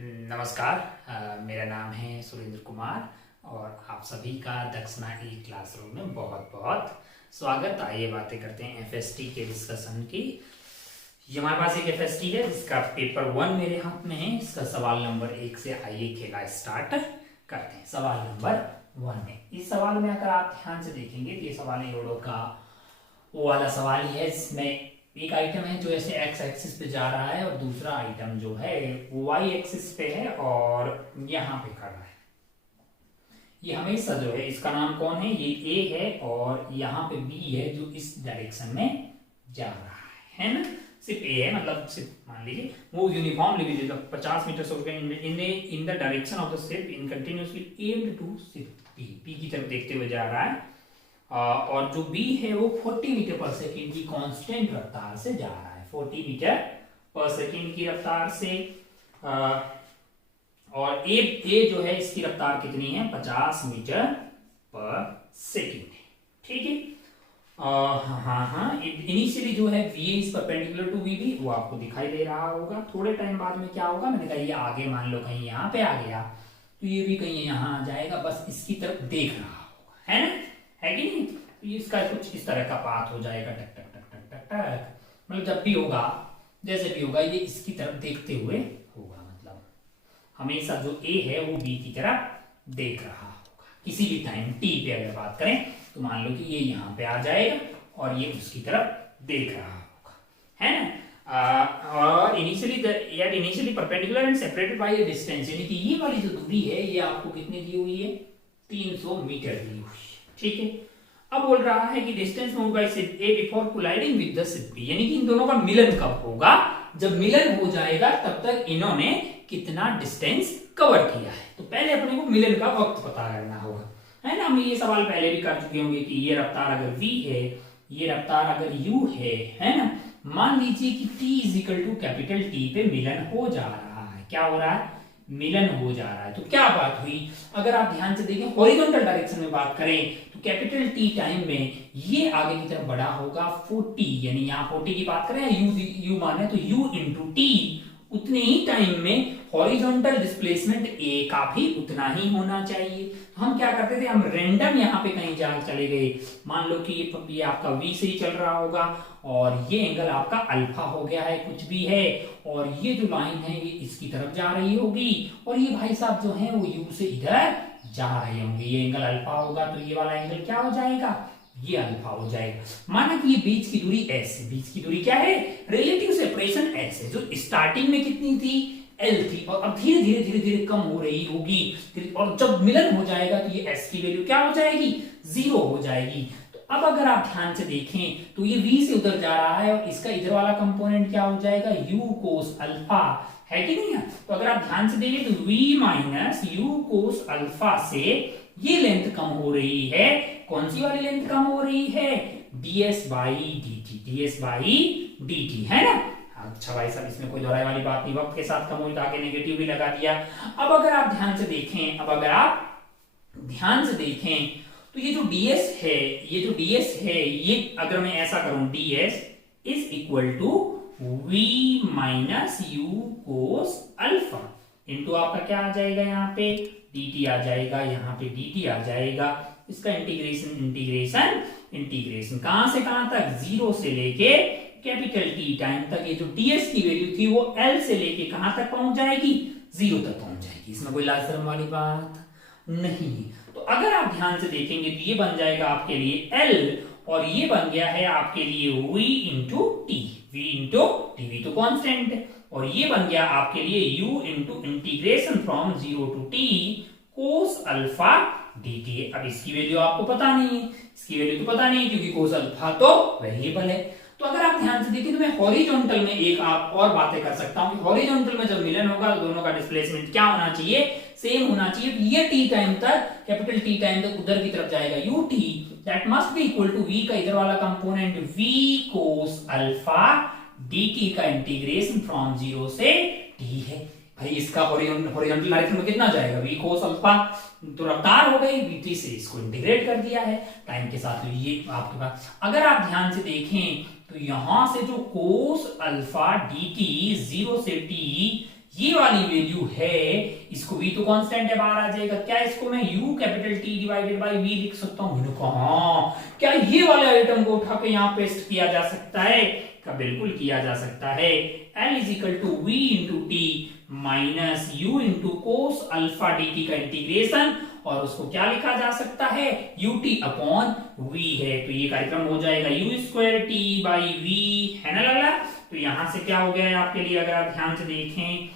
नमस्कार। मेरा नाम है सुरेंद्र कुमार और आप सभी का दक्षिणा ई क्लासरूम में बहुत बहुत स्वागत। आइए बातें करते हैं एफएसटी के डिस्कशन की। ये हमारे पास एक एफएसटी है जिसका पेपर 1 मेरे हाथ में है। इसका सवाल नंबर 1 से आइए खेला स्टार्ट करते हैं। सवाल नंबर 1 में, इस सवाल में अगर आप ध्यान से देखेंगे तो ये सवाल यूरो का वो वाला सवाल ही है जिसमें एक आइटम है जो ऐसे एक्स एक्सिस पे जा रहा है और दूसरा आइटम जो है वो वाई एक्सिस पे है और यहाँ पे खड़ा है। ये हमेशा जो है इसका नाम कौन है, ये ए है और यहाँ पे बी है जो इस डायरेक्शन में जा रहा है ना। सिर्फ ए है, मतलब सिर्फ मान लीजिए वो यूनिफॉर्मली भी 50 metre second in the direction of the ship in continuously aimed to ship P की तरफ देखते हुए जा रहा है। और जो B है वो 40 मीटर पर सेकेंड की कांस्टेंट रफ्तार से जा रहा है, 40 मीटर पर सेकेंड की रफ्तार से। और ए जो है इसकी रफ्तार कितनी है, 50 मीटर पर सेकेंड। ठीक है। हाँ इनिशियली जो है VA is perpendicular to VB, वो आपको दिखाई दे रहा होगा। थोड़े टाइम बाद में क्या होगा, मैंने कहा ये आगे मान लो कहीं यहाँ पे आ गया तो ये भी कहीं यहाँ आ जाएगा, बस इसकी तरफ देख रहा होगा, है ना, है कि नहीं। तो इसका कुछ इस तरह का पाथ हो जाएगा, टक टक टक टक टक टक, मतलब जब भी होगा जैसे भी होगा ये इसकी तरफ देखते हुए होगा। मतलब हमेशा जो A है वो B की तरफ देख रहा होगा किसी भी टाइम t पे। अगर बात करें तो मान लो कि ये यहाँ पे आ जाएगा और ये उसकी तरफ देख रहा होगा, है ना। और initially perpendicular and separated by a distance, यानी कि ये वाली जो दूरी है ये आपको कितनी दी हुई है, 300 मीटर दी हुई है। ठीक है। अब बोल रहा है कि distance move by ship A before colliding with the ship B, यानी कि इन दोनों का मिलन कब होगा, जब मिलन हो जाएगा तब तक इन्होंने कितना डिस्टेंस कवर किया है। तो पहले अपने को मिलन का वक्त पता करना होगा, है ना। हम ये सवाल पहले भी कर चुके होंगे कि ये रफ्तार अगर v है, ये रफ्तार अगर u है ना। मान लीजिए कि t is equal to capital T पे मिलन हो जा रहा है। क्या हो रहा है, मिलन हो जा रहा है। तो क्या बात हुई, अगर आप ध्यान से देखें हॉरिजॉन्टल डायरेक्शन में बात करें तो कैपिटल T टाइम में ये आगे की तरफ बढ़ा होगा 40, यानी यहाँ 40 की बात करें u माने तो u इंटू टी, उतने ही टाइम में हॉरिजॉन्टल डिस्प्लेसमेंट A का भी उतना ही होना चाहिए। तो हम क्या करते थे, हम रैंडम यहाँ पे कहीं जा चले गए। मान लो कि ये आपका V से ही चल रहा होगा और ये एंगल आपका अल्फा हो गया है, कुछ भी है, और ये जो लाइन है ये इसकी तरफ जा रही होगी और ये भाई साहब जो है वो U से इधर जा रहे होंगे। ये एंगल अल्फा होगा तो ये वाला एंगल क्या हो जाएगा, ये अल्फा हो जाएगा। माना कि ये बीच की दूरी s है, बीच की दूरी क्या है, रिलेटिव सेपरेशन s है, जो स्टार्टिंग में कितनी थी, l थी, और अब धीरे धीरे धीरे धीरे कम हो रही होगी और जब मिलन हो जाएगा तो ये s की वैल्यू क्या हो जाएगी, 0 हो जाएगी। तो अब अगर आप ध्यान से देखें तो ये v से उधर जा रहा है और इसका इधर वाला कंपोनेंट क्या हो जाएगा, u cos अल्फा, है कि नहीं है। तो अगर आप ध्यान से देखें तो v minus u cos alpha से ये लेंथ कम हो रही है। कौन सी वाली लेंथ कम हो रही है, ds बाई dt, है ना। अच्छा भाई साहब इसमें कोई दोहराई वाली बात नहीं, वक्त के साथ कम हुई तो आगे नेगेटिव भी लगा दिया। अब अगर आप ध्यान से देखें, तो ये जो ds है ये अगर मैं ऐसा करूं, ds is equal to v minus u cos alpha into आपका क्या आ जाएगा, यहाँ पे dt आ जाएगा, यहाँ पे dt आ जाएगा। इसका इंटीग्रेशन कहां से कहां तक, 0 से लेके कैपिटल T टाइम तक। ये जो ds की वैल्यू थी वो L से लेके कहां तक पहुंच जाएगी, 0 तक पहुंच जाएगी। इसमें कोई लाज शर्म वाली बात नहीं है। तो अगर आप ध्यान से देखेंगे तो ये बन जाएगा आपके लिए L और ये बन गया है आपके लिए v इंटू टी, v तो कांस्टेंट है, और ये बन गया आपके लिए u into integration from 0 to t cos alpha dt। अब इसकी वैल्यू आपको पता नहीं है, क्योंकि cos अल्फा तो वेरिएबल है। तो अगर आप ध्यान से देखें तो मैं हॉरिजॉन्टल में एक आप और बातें कर सकता हूं कि हॉरिजॉन्टल में जब मिलन होगा तो दोनों का डिस्प्लेसमेंट क्या होना चाहिए, सेम होना चाहिए। तो ये t टाइम तक, कैपिटल T टाइम तक उधर की तरफ जाएगा ut, that must be equal to v का इधर वाला component v cos alpha dt का इंटीग्रेशन फ्रॉम 0 से t है। भाई इसका हॉरिजॉन्टल डायरेक्शन में कितना जाएगा, v cos अल्फा, तो रफ्तार हो गई v3 से, इसको इंटीग्रेट कर दिया है टाइम के साथ। तो ये आपके पास अगर आप ध्यान से देखें तो यहां से जो cos अल्फा dt 0 से t, ये वाली वैल्यू है, इसको v तो कांस्टेंट है, बाहर आ जाएगा, क्या इसको मैं u capital T divided by v लिख सकता हूं? मैंने कहा हाँ, क्या ये वाले आइटम को उठा के यहाँ पेस्ट किया जा सकता है? क्या बिल्कुल किया जा सकता है। L is equal to v into T minus U into cos alpha dt का इंटीग्रेशन, और उसको क्या लिखा जा सकता है? ut अपॉन v है, तो ये कार्यक्रम हो जाएगा u square t by v, है ना लगा? तो यहां से क्या हो गया है आपके लिए, अगर आप ध्यान से देखें,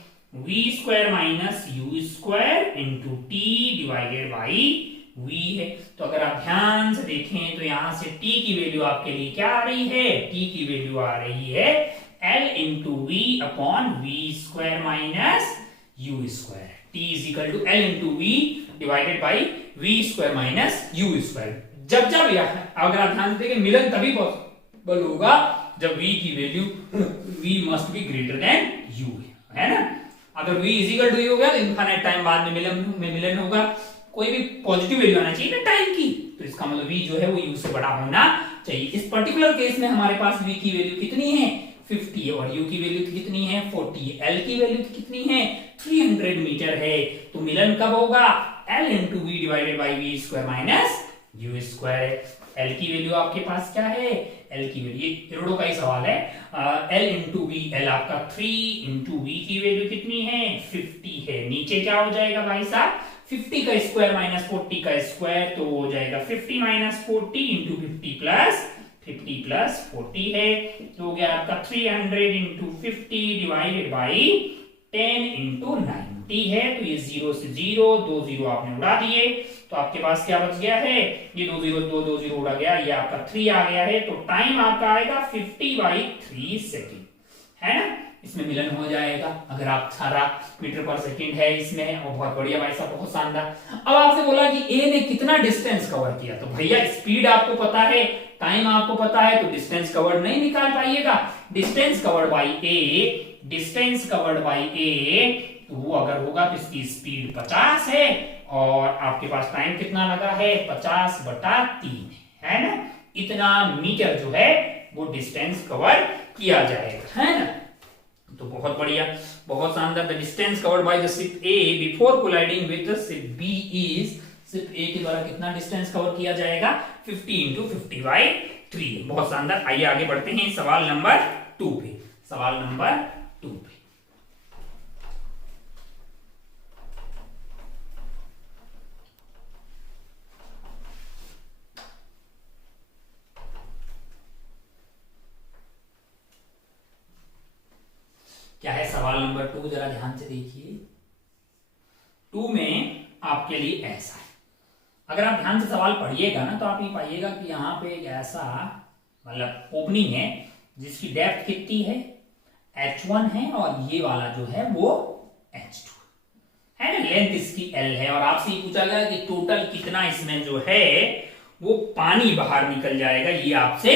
v square minus U square into T divided by v है। तो अगर आप ध्यान से देखें तो यहां से t की वैल्यू आपके लिए क्या आ रही है? t की वैल्यू आ रही है L into V upon V square minus U square, t is equal to L into V divided by V square minus U square. जब जब अगर आप ध्यान देंगे मिलन तभी पॉसिबल होगा जब v की value v must be greater than u है ना। अगर v is equal to u हो गया तो इनफाइनाइट टाइम बाद में मिलन होगा, कोई भी पॉजिटिव वैल्यू आना चाहिए ना टाइम की, तो इसका मतलब v जो है वो u से बड़ा होना चाहिए। इस पर्टिकुलर केस में हमारे पास v की वैल्यू कितनी है? 50 और u की वैल्यू कितनी है? 40। L की वैल्यू कितनी है? 300 मीटर है। तो मिलन कब होगा? L into V divided by V square minus U square. L की वैल्यू आपके पास क्या है? L की वैल्यू, ये रोडो का ही सवाल है। L इंटू वी, L आपका 3 इंटू वी की वैल्यू कितनी है? 50 है। नीचे क्या हो जाएगा भाई साहब? 50 का स्क्वायर माइनस 40 का स्क्वायर, तो हो जाएगा 50 माइनस 40 इंटू 50 प्लस 40 है, तो हो गया आपका 300 इंटू 50 डिवाइडेड बाई 10 इंटू 90 है। तो ये 0 से 0, 2 0 आपने उड़ा दिए, तो आपके पास क्या बच गया है? ये 2 0 उड़ा गया, ये आपका 3 आ गया है, तो टाइम आपका आएगा 50/3 सेकेंड, है ना। इसमें मिलन हो जाएगा अगर आप सारा मीटर पर सेकंड है इसमें, और बहुत बढ़िया भाई साहब, बहुत शानदार। अब आपसे बोला कि ए ने कितना डिस्टेंस कवर किया, तो भैया स्पीड आपको पता है, टाइम आपको पता है, तो डिस्टेंस कवर्ड नहीं निकाल पाइएगा। डिस्टेंस कवर्ड बाई ए, तो वो अगर होगा तो इसकी स्पीड 50 है, और आपके पास टाइम कितना लगा है? 50/3 है ना। इतना मीटर जो है वो डिस्टेंस कवर किया जाएगा, है ना। तो बहुत बढ़िया, बहुत शानदार। The distance covered by the ship A before colliding with the ship B is, ship A के द्वारा कितना डिस्टेंस कवर किया जाएगा? 50 इंटू 50/3। बहुत शानदार। आइए आगे बढ़ते हैं सवाल नंबर 2 पे। सवाल नंबर 2 पे क्या है? सवाल नंबर 2 जरा ध्यान से देखिए। 2 में आपके लिए ऐसा है, अगर आप ध्यान से सवाल पढ़िएगा ना तो आप ये पाइएगा कि यहाँ पे एक ऐसा मतलब ओपनिंग है जिसकी डेप्थ कितनी है? h1 है, और ये वाला जो है वो h2 है ना। लेंथ इसकी l है, और आपसे ये पूछा गया कि टोटल कितना इसमें जो है वो पानी बाहर निकल जाएगा, ये आपसे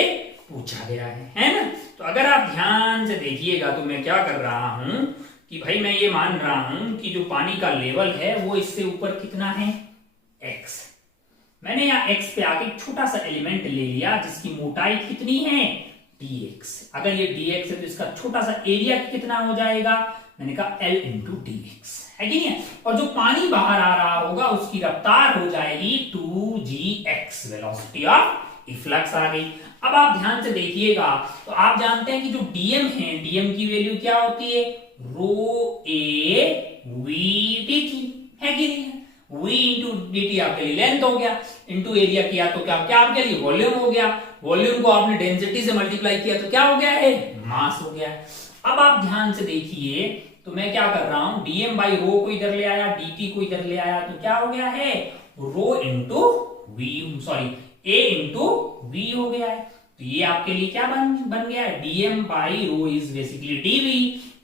पूछा गया है ना। तो अगर आप ध्यान से देखिएगा तो मैं क्या कर रहा हूं कि भाई मैं ये मान रहा हूं कि जो पानी का लेवल है वो इससे ऊपर कितना है? x। मैंने यहाँ x पे आके एक छोटा सा एलिमेंट ले लिया जिसकी मोटाई कितनी है? dx। अगर ये dx है तो इसका छोटा सा एरिया कितना हो जाएगा? मैंने कहा L इंटू dx, है कि नहीं? और जो पानी बाहर आ रहा होगा उसकी रफ्तार हो जाएगी 2gx, वेलोसिटी ऑफ इफ्लक्स आ गई। अब आप ध्यान से देखिएगा तो आप जानते हैं कि जो dm है, dm की वैल्यू क्या होती है? रो ए वी dt, है कि नहीं? v इंटू dt आपके लिए लेंथ हो गया, इंटू एरिया किया तो क्या आपके लिए वॉल्यूम हो गया। वॉल्यूम को आपने डेंसिटी से मल्टीप्लाई किया तो क्या हो गया है? मास हो गया। अब आप ध्यान से देखिए तो मैं क्या कर रहा हूं, dm बाई रो को इधर ले आया, dt को इधर ले आया, तो क्या हो गया है? Rho into we, sorry a into v हो गया है। तो ये आपके लिए क्या बन गया है? dm by rho is basically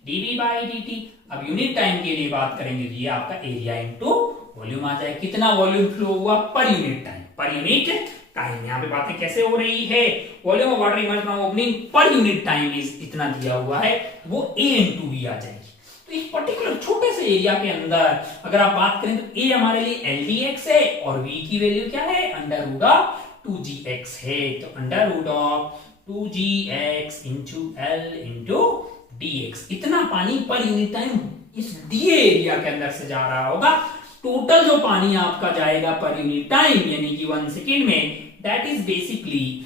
dv by dt। अब यूनिट टाइम के लिए बात करेंगे तो ये आपका एरिया इंटू वॉल्यूम आ जाए। कितना वॉल्यूम फ्लो हुआ per unit time? Per unit time. यहाँ पे बातें कैसे हो रही है? Volume of water emerged from opening per unit time is इतना दिया हुआ है, वो a इंटू वी आ जाएगी। तो इस पर्टिकुलर छोटे से एरिया के अंदर अगर आप बात करें तो a हमारे लिए LDX है, और v की वैल्यू क्या है? अंडर रूट ऑफ 2gx है। तो under root of 2gx into L into dx। इतना पानी पर यूनिट टाइम इस दिए एरिया के अंदर से जा रहा होगा, टोटल जो पानी आपका जाएगा पर यूनिट टाइम यानी कि 1 सेकेंड में, that is basically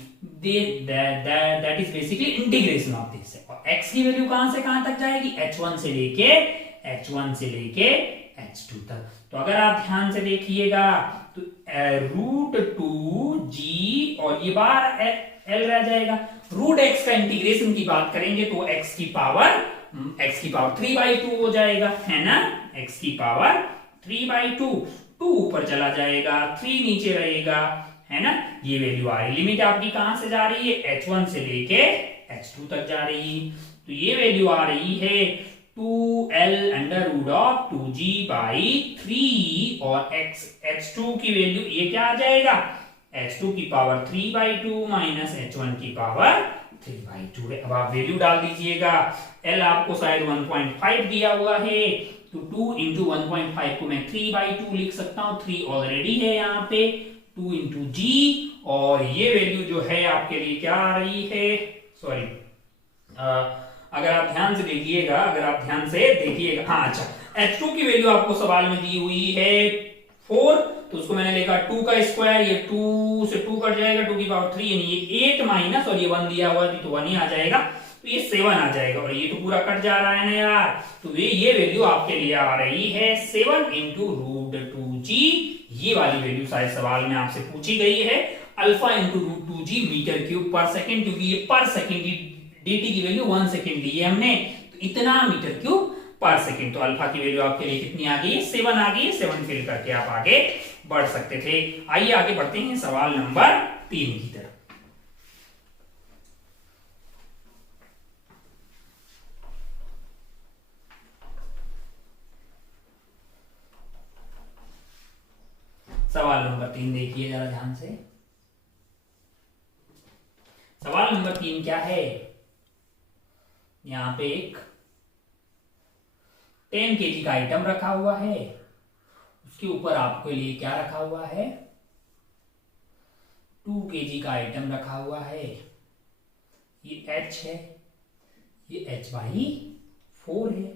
integration of this. और x की वैल्यू कहां से कहां तक जाएगी, h1 से लेके h2 तक। तो अगर आप ध्यान से देखिएगा तो √2g और ये बार l रह जाएगा। √x का इंटीग्रेशन की बात करेंगे तो x की पावर 3/2 हो जाएगा, है ना, x की पावर 3/2, 2 ऊपर चला जाएगा, 3 नीचे रहेगा, है ना। ये वैल्यू आ रही, लिमिट आपकी कहां से जा रही है, h1 से लेके h2 तक जा रही है। तो ये वैल्यू आ रही है 2l√2g/3 और h2 की वैल्यू ये क्या आ जाएगा, h2 की पावर 3/2 माइनस h1 की पावर 3/2 है। अब आप वैल्यू डाल दीजिएगा, l आपको शायद 1.5 दिया हुआ है, तो 2 इंटू 1.5 को मैं 3/2 लिख सकता हूं, 3 ऑलरेडी है यहाँ पे, 2 इंटू जी, और ये वैल्यू जो है आपके लिए क्या आ रही है, सॉरी अगर आप ध्यान से देखिएगा, हाँ अच्छा, h2 की वैल्यू आपको सवाल में दी हुई है 4, तो उसको मैंने लिखा 2 का स्क्वायर, ये 2 से 2 कट जाएगा, 2 की पावर 3 यानी ये 8 माइनस, और ये 1 दिया हुआ है तो 1 ही आ जाएगा, तो ये 7 आ जाएगा, और ये तो पूरा कट जा रहा है ना यार, तो ये वैल्यू आपके लिए आ रही है 7 इंटू √2g। ये वाली वैल्यू शायद सवाल में आपसे पूछी गई है, alpha into √2g metre cube per second, क्योंकि ये पर सेकेंड dt की वैल्यू 1 सेकेंड ली है हमने, तो इतना मीटर क्यूब पर सेकेंड। तो अल्फा की वैल्यू आपके लिए कितनी आ गई है, 7 आ गई है, 7 फिल करके आप आगे बढ़ सकते थे। आइए आगे बढ़ते हैं सवाल नंबर 3 की तरफ। सवाल नंबर 3 देखिए जरा ध्यान से। सवाल नंबर 3 क्या है, यहां पे एक 10 kg का आइटम रखा हुआ है, उसके ऊपर आपके लिए क्या रखा हुआ है, 2 kg का आइटम रखा हुआ है, ये h है, ये h/4 है,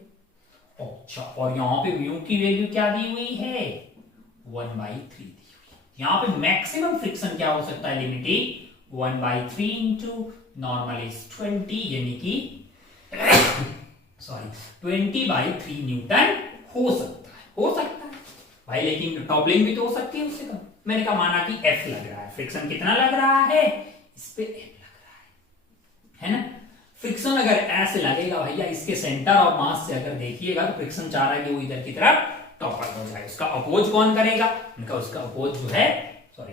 अच्छा, और यहां पे म्यू की वैल्यू क्या दी हुई है, 1/3 दी हुई। यहां पे मैक्सिमम फ्रिक्शन क्या हो सकता है, लिमिट 1/3 इंटू नॉर्मल इज 20, यानी कि सॉरी 20/3 न्यूटन हो सकता है भाई, लेकिन टॉपलिंग भी तो हो सकती है उससे कम। मैंने कहा माना कि F लग रहा है, फ्रिक्शन कितना लग रहा है, इस पे F लग रहा है ना। फ्रिक्शन अगर ऐसे लगेगा भैया इसके सेंटर और मास से अगर देखिएगा तो फ्रिक्शन चाह रहा है कि वो इधर की तरफ टॉपर हो जाए, उसका अपोज कौन करेगा, उनका उसका अपोज जो है सॉरी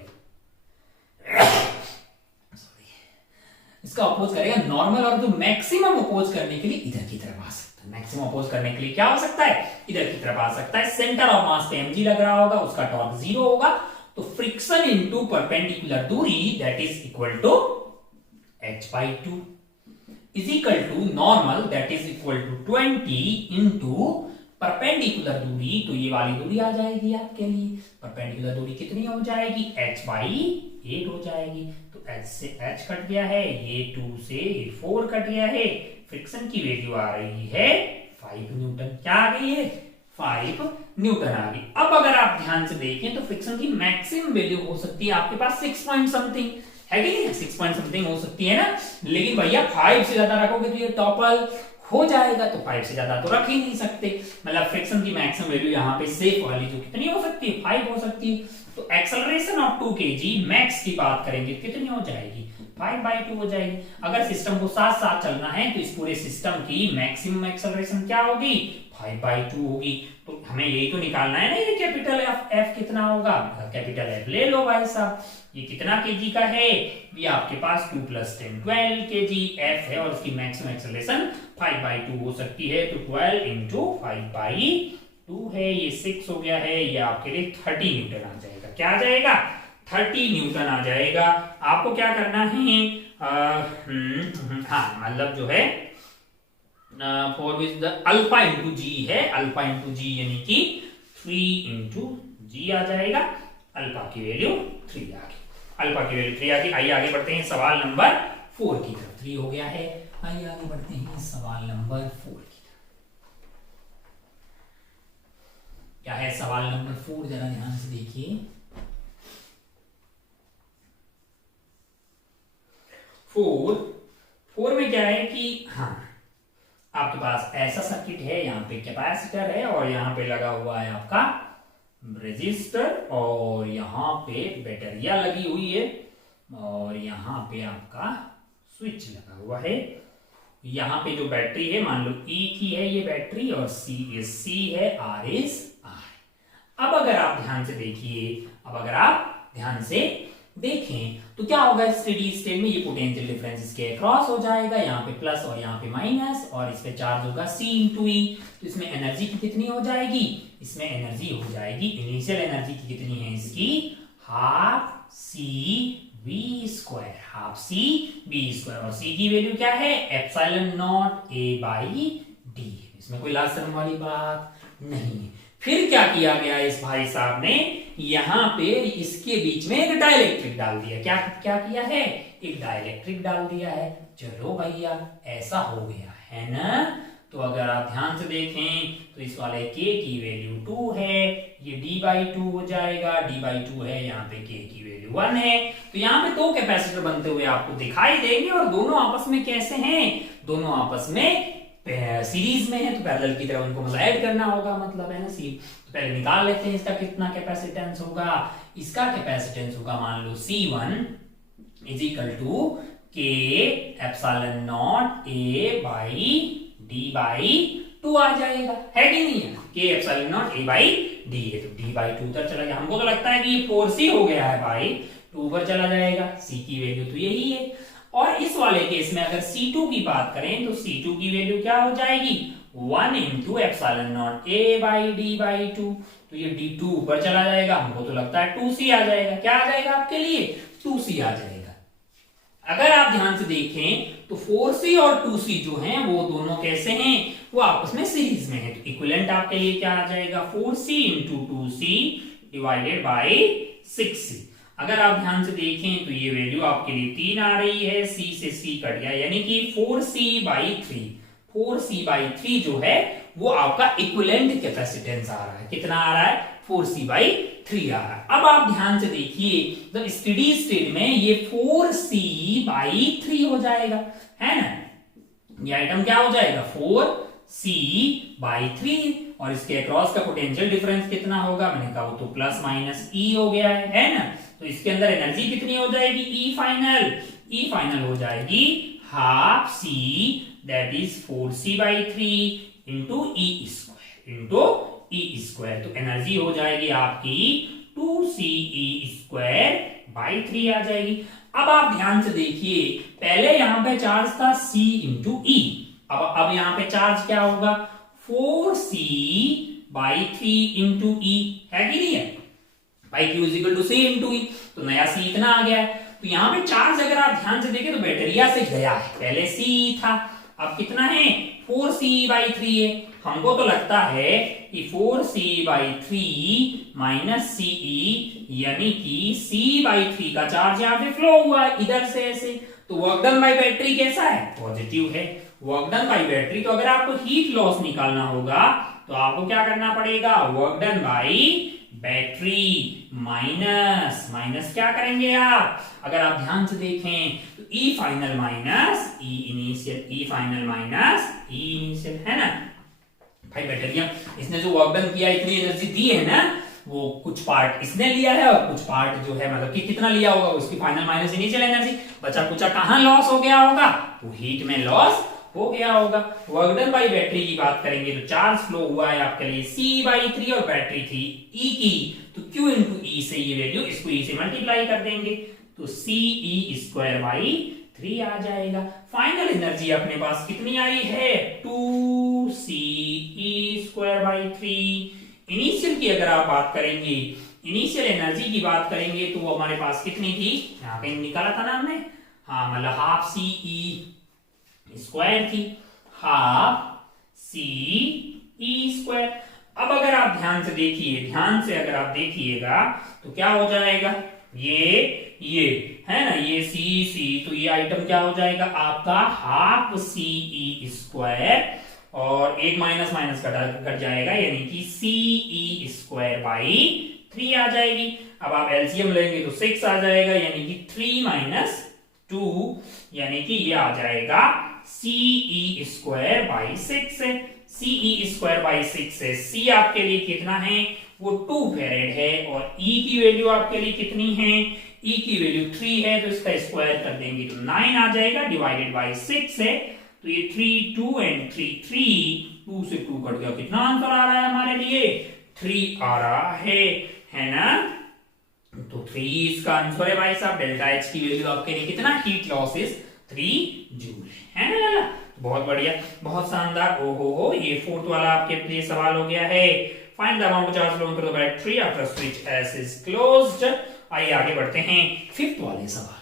इसका अपोज करेगा नॉर्मल, और जो मैक्सिमम अपोज करने के लिए इधर की तरफ आ सकता है, मैक्सिमम अपोज करने के लिए क्या हो सकता है, इधर की तरफ आ सकता है। सेंटर ऑफ मास पे mg लग रहा होगा, उसका टॉर्क 0 होगा, तो फ्रिक्शन इनटू परपेंडिकुलर दूरी that is equal to h/2 is equal to normal that is equal to 20 into perpendicular दूरी, तो ये वाली दूरी आ जाएगी आपके लिए, परपेंडिकुलर दूरी कितनी हो जाएगी, h/8 हो जाएगी, तो h से h कट गया है, ये 2 से ये 4 कट गया है, फ्रिक्शन की वैल्यू आ रही है 5 न्यूटन, क्या आ गई है, 5 न्यूटन आ गई। अब अगर आप ध्यान से देखें तो फ्रिक्शन की मैक्सिमम वैल्यू हो सकती है आपके पास 6 पॉइंट समथिंग है कि नहीं, 6 पॉइंट समथिंग हो सकती है ना, लेकिन भैया 5 से ज्यादा रखोगे तो ये टॉपल हो जाएगा, तो 5 से ज्यादा तो रख ही नहीं सकते, मतलब फ्रिक्शन की मैक्सिमम वैल्यू यहाँ पे सेफ वाली जो कितनी हो सकती है, 5 हो सकती है। तो एक्सेलरेशन ऑफ 2 kg मैक्स की बात करेंगे कितनी हो जाएगी, 5/2 हो जाएगी। अगर सिस्टम को साथ साथ चलना है तो इस पूरे सिस्टम की मैक्सिमम एक्सेलरेशन क्या होगी, 5/2 होगी। तो हमें यही तो निकालना है ना, ये कैपिटल F कितना होगा, कैपिटल F ले लो भाई साहब, ये कितना kg का है, ये आपके पास 2 + 10 12 kg F है, और उसकी मैक्सिमम एक्सेलरेशन 5/2 हो सकती है, तो 12 इंटू 5/2 है, ये 6 हो गया है, ये आपके लिए 30 न्यूटन आ जाएगा, क्या आ जाएगा, 30 न्यूटन आ जाएगा। आपको क्या करना है, हाँ मतलब जो है for which the alpha into g है, अल्फा इंटू जी यानी कि 3 इंटू जी आ जाएगा, अल्फा की वैल्यू 3 आ गई, अल्फा की वैल्यू 3 आ गई। आइए आगे बढ़ते हैं सवाल नंबर 4 की तरफ, 3 हो गया है, आइए आगे बढ़ते हैं सवाल नंबर 4 की तरफ। सवाल नंबर 4 जरा ध्यान से देखिए। 4 में क्या है कि हाँ आपके पास ऐसा सर्किट है, यहाँ पे कैपेसिटर है और यहाँ पे लगा हुआ है आपका रेजिस्टर और यहाँ पे बैटरिया लगी हुई है और यहाँ पे आपका स्विच लगा हुआ है। यहाँ पे जो बैटरी है मान लो E की है ये बैटरी और C है, R इज R। अब अगर आप ध्यान से देखें तो क्या होगा, स्टेडी स्टेट में ये पोटेंशियल डिफरेंस इसके अक्रॉस हो जाएगा, यहाँ पे प्लस और यहाँ पे माइनस और इस पे चार्ज होगा C इंटू ई। तो इसमें एनर्जी कितनी हो जाएगी, इसमें एनर्जी हो जाएगी, इनिशियल एनर्जी की कितनी है इसकी, half C V square, half C B square. और सी की वैल्यू क्या है, epsilon naught A by D. इसमें कोई लास्ट टर्म वाली बात नहीं है। फिर क्या किया गया इस भाई साहब ने, यहां पे इसके बीच में एक डाइलेक्ट्रिक डाल दिया। क्या किया है, एक डाइलेक्ट्रिक डाल दिया है। चलो भैया ऐसा हो गया है ना। तो अगर आप ध्यान से देखें तो इस वाले k की वैल्यू 2 है, ये d/2 हो जाएगा, d/2 है, यहाँ पे k की वैल्यू 1 है। तो यहाँ पे 2 कैपेसिटर बनते हुए आपको दिखाई देंगे और दोनों आपस में कैसे हैं, दोनों आपस में सीरीज में है, तो पैरेलल की तरह उनको मतलब ऐड करना होगा, मतलब है ना सी। तो पहले निकाल लेते हैं इसका कितना कैपेसिटेंस होगा। इसका कैपेसिटेंस होगा मान लो C1 is equal to k epsilon naught a by d/2 आ जाएगा, है कि नहीं है, k epsilon naught a by d है तो d/2 उधर चला गया। हमको तो लगता है कि ये 4c हो गया है भाई, 2 पर चला जाएगा, c की वैल्यू तो यही है। और इस वाले केस में अगर C2 की बात करें तो C2 की वैल्यू क्या हो जाएगी, 1 into epsilon naught a by d/2। तो ये d2 ऊपर चला जाएगा, हमको तो लगता है 2c आ जाएगा। क्या आ जाएगा आपके लिए, 2c आ जाएगा। अगर आप ध्यान से देखें तो 4c और 2c जो हैं वो दोनों कैसे हैं, वो आपस में सीरीज में है। तो इक्विवेलेंट आपके लिए क्या आ जाएगा, 4c into 2c divided by 6c। अगर आप ध्यान से देखें तो ये वैल्यू आपके लिए 3 आ रही है, c से c कट गया, यानी कि 4c/3 जो है वो आपका इक्विवेलेंट कैपेसिटेंस आ रहा है। कितना आ रहा है, 4c/3 आ रहा है। अब आप ध्यान से देखिए, जब स्टेडी स्टेट में ये 4c/3 हो जाएगा, है ना, ये आइटम क्या हो जाएगा, 4c/3 और इसके अक्रॉस का पोटेंशियल डिफरेंस कितना होगा, मैंने कहा वो तो प्लस माइनस ई हो गया है ना। तो इसके अंदर एनर्जी कितनी हो जाएगी, ई फाइनल हो जाएगी half see that is 4c/3 into E square. तो एनर्जी हो जाएगी आपकी 2ce²/3 आ जाएगी। अब आप ध्यान से देखिए, पहले यहां पे चार्ज था c इंटू ई, अब यहां पे चार्ज क्या होगा, 4c/3 इंटू ई, है कि नहीं है भाई, Q is equal to C into E. तो नया C इतना आ गया है। तो यहाँ पे चार्ज अगर आप ध्यान से देखें तो बैटरिया से गया है, पहले C था, अब कितना है, 4c/3 है। हमको तो लगता है कि 4c/3 माइनस CE यानी कि C/3 का चार्ज यहाँ पे फ्लो हुआ है इधर से ऐसे। तो वर्क डन बाय बैटरी कैसा है, पॉजिटिव है। वर्क डन बाय बैटरी, तो अगर आपको हीट लॉस निकालना होगा तो आपको क्या करना पड़ेगा, work done bye battery minus क्या करेंगे आप, अगर आप ध्यान से देखें तो ई फाइनल माइनस ई इनिशियल, है ना भाई। बैटरिया इसने जो वर्क डन किया, इतनी एनर्जी दी है ना, वो कुछ पार्ट इसने लिया है और कुछ पार्ट जो है मतलब कि कितना लिया होगा, उसकी फाइनल माइनस इनिशियल एनर्जी, बचा कुचा कहां लॉस हो गया होगा, तो हीट में लॉस हो गया होगा। वर्क डन बाय बैटरी की बात करेंगे तो चार्ज फ्लो हुआ है आपके लिए C/3 और बैटरी थी E की, तो Q इंटू ई से ये वैल्यू, इसको E से मल्टीप्लाई कर देंगे तो CE²/3 आ जाएगा। फाइनल एनर्जी अपने पास कितनी आई है, 2CE²/3। इनिशियल की अगर आप बात करेंगे, इनिशियल एनर्जी की बात करेंगे तो वो हमारे पास कितनी थी, यहाँ पे निकाला था ना हमने, हाँ मतलब हाफ CE² थी, हाफ CE²। अब अगर आप ध्यान से अगर आप देखिएगा तो क्या हो जाएगा, ये है ना, ये C, तो ये आइटम क्या हो जाएगा आपका हाफ CE² और एक माइनस माइनस कट जाएगा, यानी कि CE स्क्वायर बाई 3 आ जाएगी। अब आप एलसीएम लेंगे तो 6 आ जाएगा, यानी कि 3 माइनस 2, यानी कि ये आ जाएगा CE स्क्वायर बाई 6 है। CE स्क्वायर बाई 6 है। C आपके लिए कितना है, वो 2 फेरेड है, और E की वैल्यू आपके लिए कितनी है, E की वैल्यू 3 है, तो इसका स्क्वायर कर देंगे तो 9 आ जाएगा, डिवाइडेड बाई 6 है, तो ये 3 2 एंड 3 3, 2 से 2 कट गया, कितना आंसर आ रहा है हमारे लिए, 3 आ रहा है ना। तो 3 इसका आंसर है भाई साहब। डेल्टा H की वैल्यू आपके लिए कितना, हीट लॉस इज 3 जूल है ना लाला। बहुत बढ़िया, बहुत शानदार। ओ हो, ये फोर्थ वाला आपके लिए सवाल हो गया है। Find the amount of charge flowing through the battery after switch S is closed. आइए आगे बढ़ते हैं फिफ्थ वाले सवाल।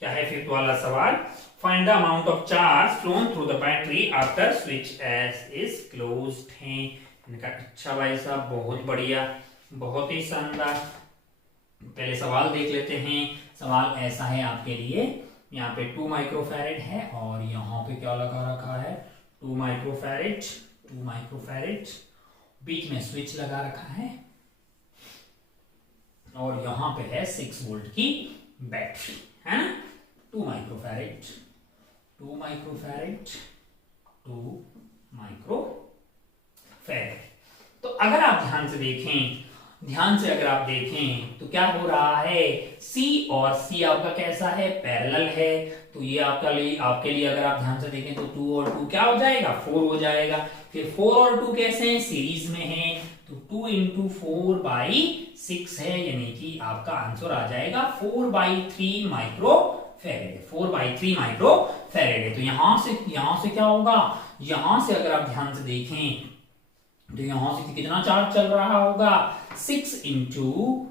क्या है फिफ्थ वाला सवाल, find the amount of charge phloem through the battery after switch S is closed है। इनका अच्छा भाई साहब, बहुत बढ़िया, बहुत ही शानदार। पहले सवाल देख लेते हैं। सवाल ऐसा है आपके लिए, यहाँ पे 2 माइक्रोफैरेड है, और यहाँ पे क्या लगा रखा है, 2 माइक्रोफैरेड, 2 माइक्रोफैरेड, बीच में स्विच लगा रखा है, और यहाँ पे है 6 वोल्ट की बैटरी है ना। 2 माइक्रोफैरेड, 2 माइक्रोफैरेड, 2 माइक्रोफैरेड। तो अगर आप ध्यान से देखें, ध्यान से अगर आप देखें तो क्या हो रहा है, C और C आपका कैसा है, पैरेलल है। तो ये आपके लिए अगर आप ध्यान से देखें तो 2 और 2 क्या हो जाएगा, 4 हो जाएगा। फिर 4 और 2 कैसे हैं, सीरीज में है, तो 2 इंटू 4 बाई 6 है, यानी कि आपका आंसर आ जाएगा 4 by 3 micro farad, 4 by 3 micro farad है। तो यहां से क्या होगा, यहां से अगर आप ध्यान से देखें तो यहां से कितना चार्ज चल रहा होगा, 6 इंटू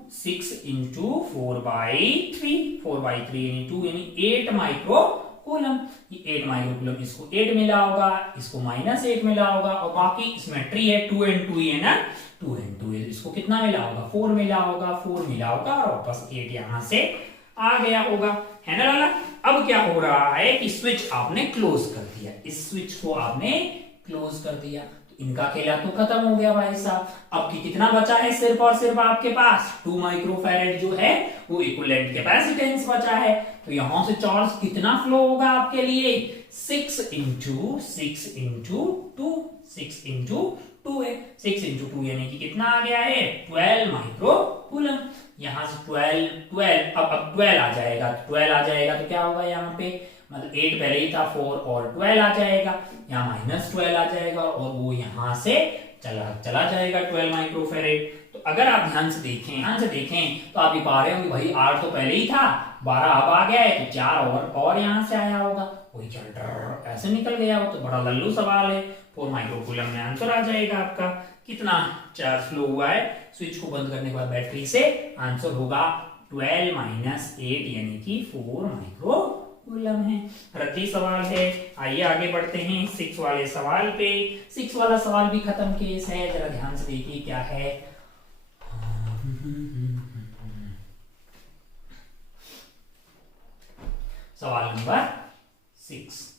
4 बाई 3 यानी 2 यानी 8 माइक्रो कूलम। ये 8 माइक्रो कूलम, इसको 8 मिला होगा, इसको -8 मिला होगा, और बाकी इसमें 3 है, 2 एंड 2 है ना, 2 एंड 2 है, इसको कितना मिला होगा, 4 मिला होगा, 4 मिला होगा, और वापस 8 यहां से आ गया होगा, है ना लाला। अब क्या हो रहा है कि स्विच आपने क्लोज कर दिया, इस स्विच को आपने क्लोज कर दिया, तो इनका खेला तो खत्म हो गया भाई साहब। अब कितना बचा है, सिर्फ और सिर्फ आपके पास 2 माइक्रोफैरेड जो है वो इक्विवेलेंट कैपेसिटेंस बचा है। तो यहां से चार्ज कितना फ्लो होगा आपके लिए, 6 इंटू 2 है, 6 इंटू 2 यानी कि कितना आ गया है, 12 माइक्रो कूलम। यहां से 12 अब 12 आ जाएगा, 12 आ जाएगा तो क्या होगा यहाँ पे, मतलब 8 पहले ही था, 4 और 12 आ जाएगा, यहाँ -12 आ जाएगा, और वो यहां से चला जाएगा 12 माइक्रोफैरेड। तो अगर आप ध्यान से देखें तो आप ये पा रहे हो कि भाई 8 तो पहले ही था, 12 अब आ गया है, तो 4 और यहां से आया होगा, वही चल ऐसे निकल गया हो। तो बड़ा लल्लू सवाल है, 4 माइक्रोकूलम में आंसर आ जाएगा आपका। कितना चार्ज फ्लो हुआ है स्विच को बंद करने के बाद बैटरी से, आंसर होगा 12 - 8 यानी कि 4 माइक्रोकूलम है। रद्दी सवाल है। आइए आगे बढ़ते हैं 6 वाले सवाल पे। 6 वाला सवाल भी खत्म केस है, जरा ध्यान से देखिए क्या है। सवाल नंबर 6।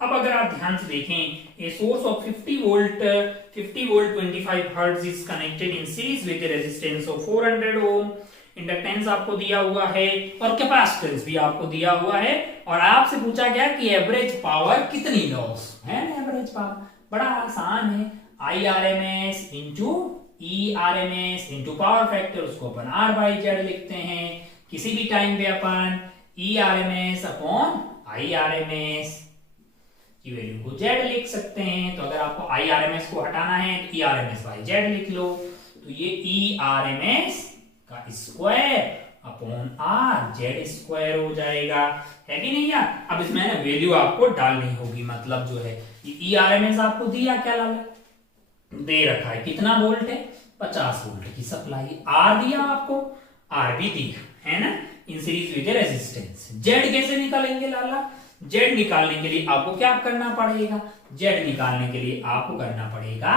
अब अगर आप ध्यान से देखें, a source of 50 volt 25 hertz is connected in series with resistance of 400 ohm. Inductance आपको दिया हुआ है और कैपेसिटेंस भी आपको दिया हुआ है, और आपसे पूछा गया कि एवरेज पावर कितनी लॉस है। एवरेज पावर बड़ा आसान है, IRMS into ERMS into power factor, उसको अपन R/Z लिखते हैं। किसी भी टाइम पे अपन ERMS अपॉन IRMS की वैल्यू को Z लिख सकते हैं। तो अगर आपको IRMS को हटाना है तो ERMS/Z लिख लो, तो ये ERMS का स्क्वायर अपॉन Z² हो जाएगा, है कि नहीं यार। अब इसमें ना वैल्यू आपको डालनी होगी, मतलब जो है ये ERMS आपको दिया क्या दे रखा है, कितना वोल्ट है, 50 वोल्ट की सप्लाई। R दिया आपको, R भी दिया है ना, इन सीरीज विद रेजिस्टेंस। Z कैसे निकालेंगे लाला, जेड निकालने के लिए आपको क्या करना पड़ेगा, जेड निकालने के लिए आपको करना पड़ेगा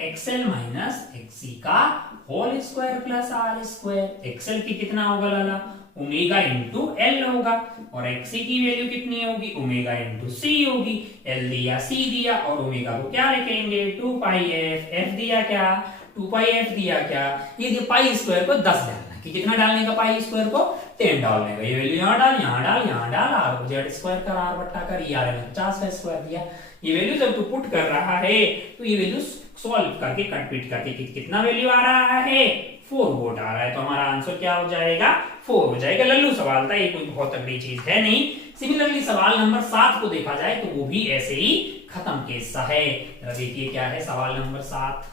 एक्सएल माइनस एक्सी का whole square plus R square. X L की कितना होगा लाला, ओमेगा इंटू एल होगा, और एक्सी की वैल्यू कितनी होगी, ओमेगा इंटू सी होगी। एल दिया, सी दिया, और ओमेगा को क्या लिखेंगे 2 पाई एफ। एफ दिया क्या, 2 पाई एफ दिया क्या, ये पाई स्क्वायर को 10 डालना कि कितना डालने का, पाई स्क्वायर को 10 डालने का। ये वैल्यू यहाँ डाल, यहाँ डाल, यहाँ डाल, आर जेड स्क्वायर कर, आर बट्टा कर, ये आर 50 का स्क्वायर दिया। ये वैल्यू जब तू पुट कर रहा है तो ये वैल्यू सॉल्व करके कंप्लीट करके कितना वैल्यू आ रहा है, 4 वोट आ रहा है। तो हमारा आंसर क्या हो जाएगा, 4 हो जाएगा। लल्लू सवाल था, ये कोई बहुत तगड़ी चीज है नहीं। सिमिलरली सवाल नंबर 7 को देखा जाए तो वो भी ऐसे ही खत्म केस सा है। देखिए क्या है सवाल नंबर 7।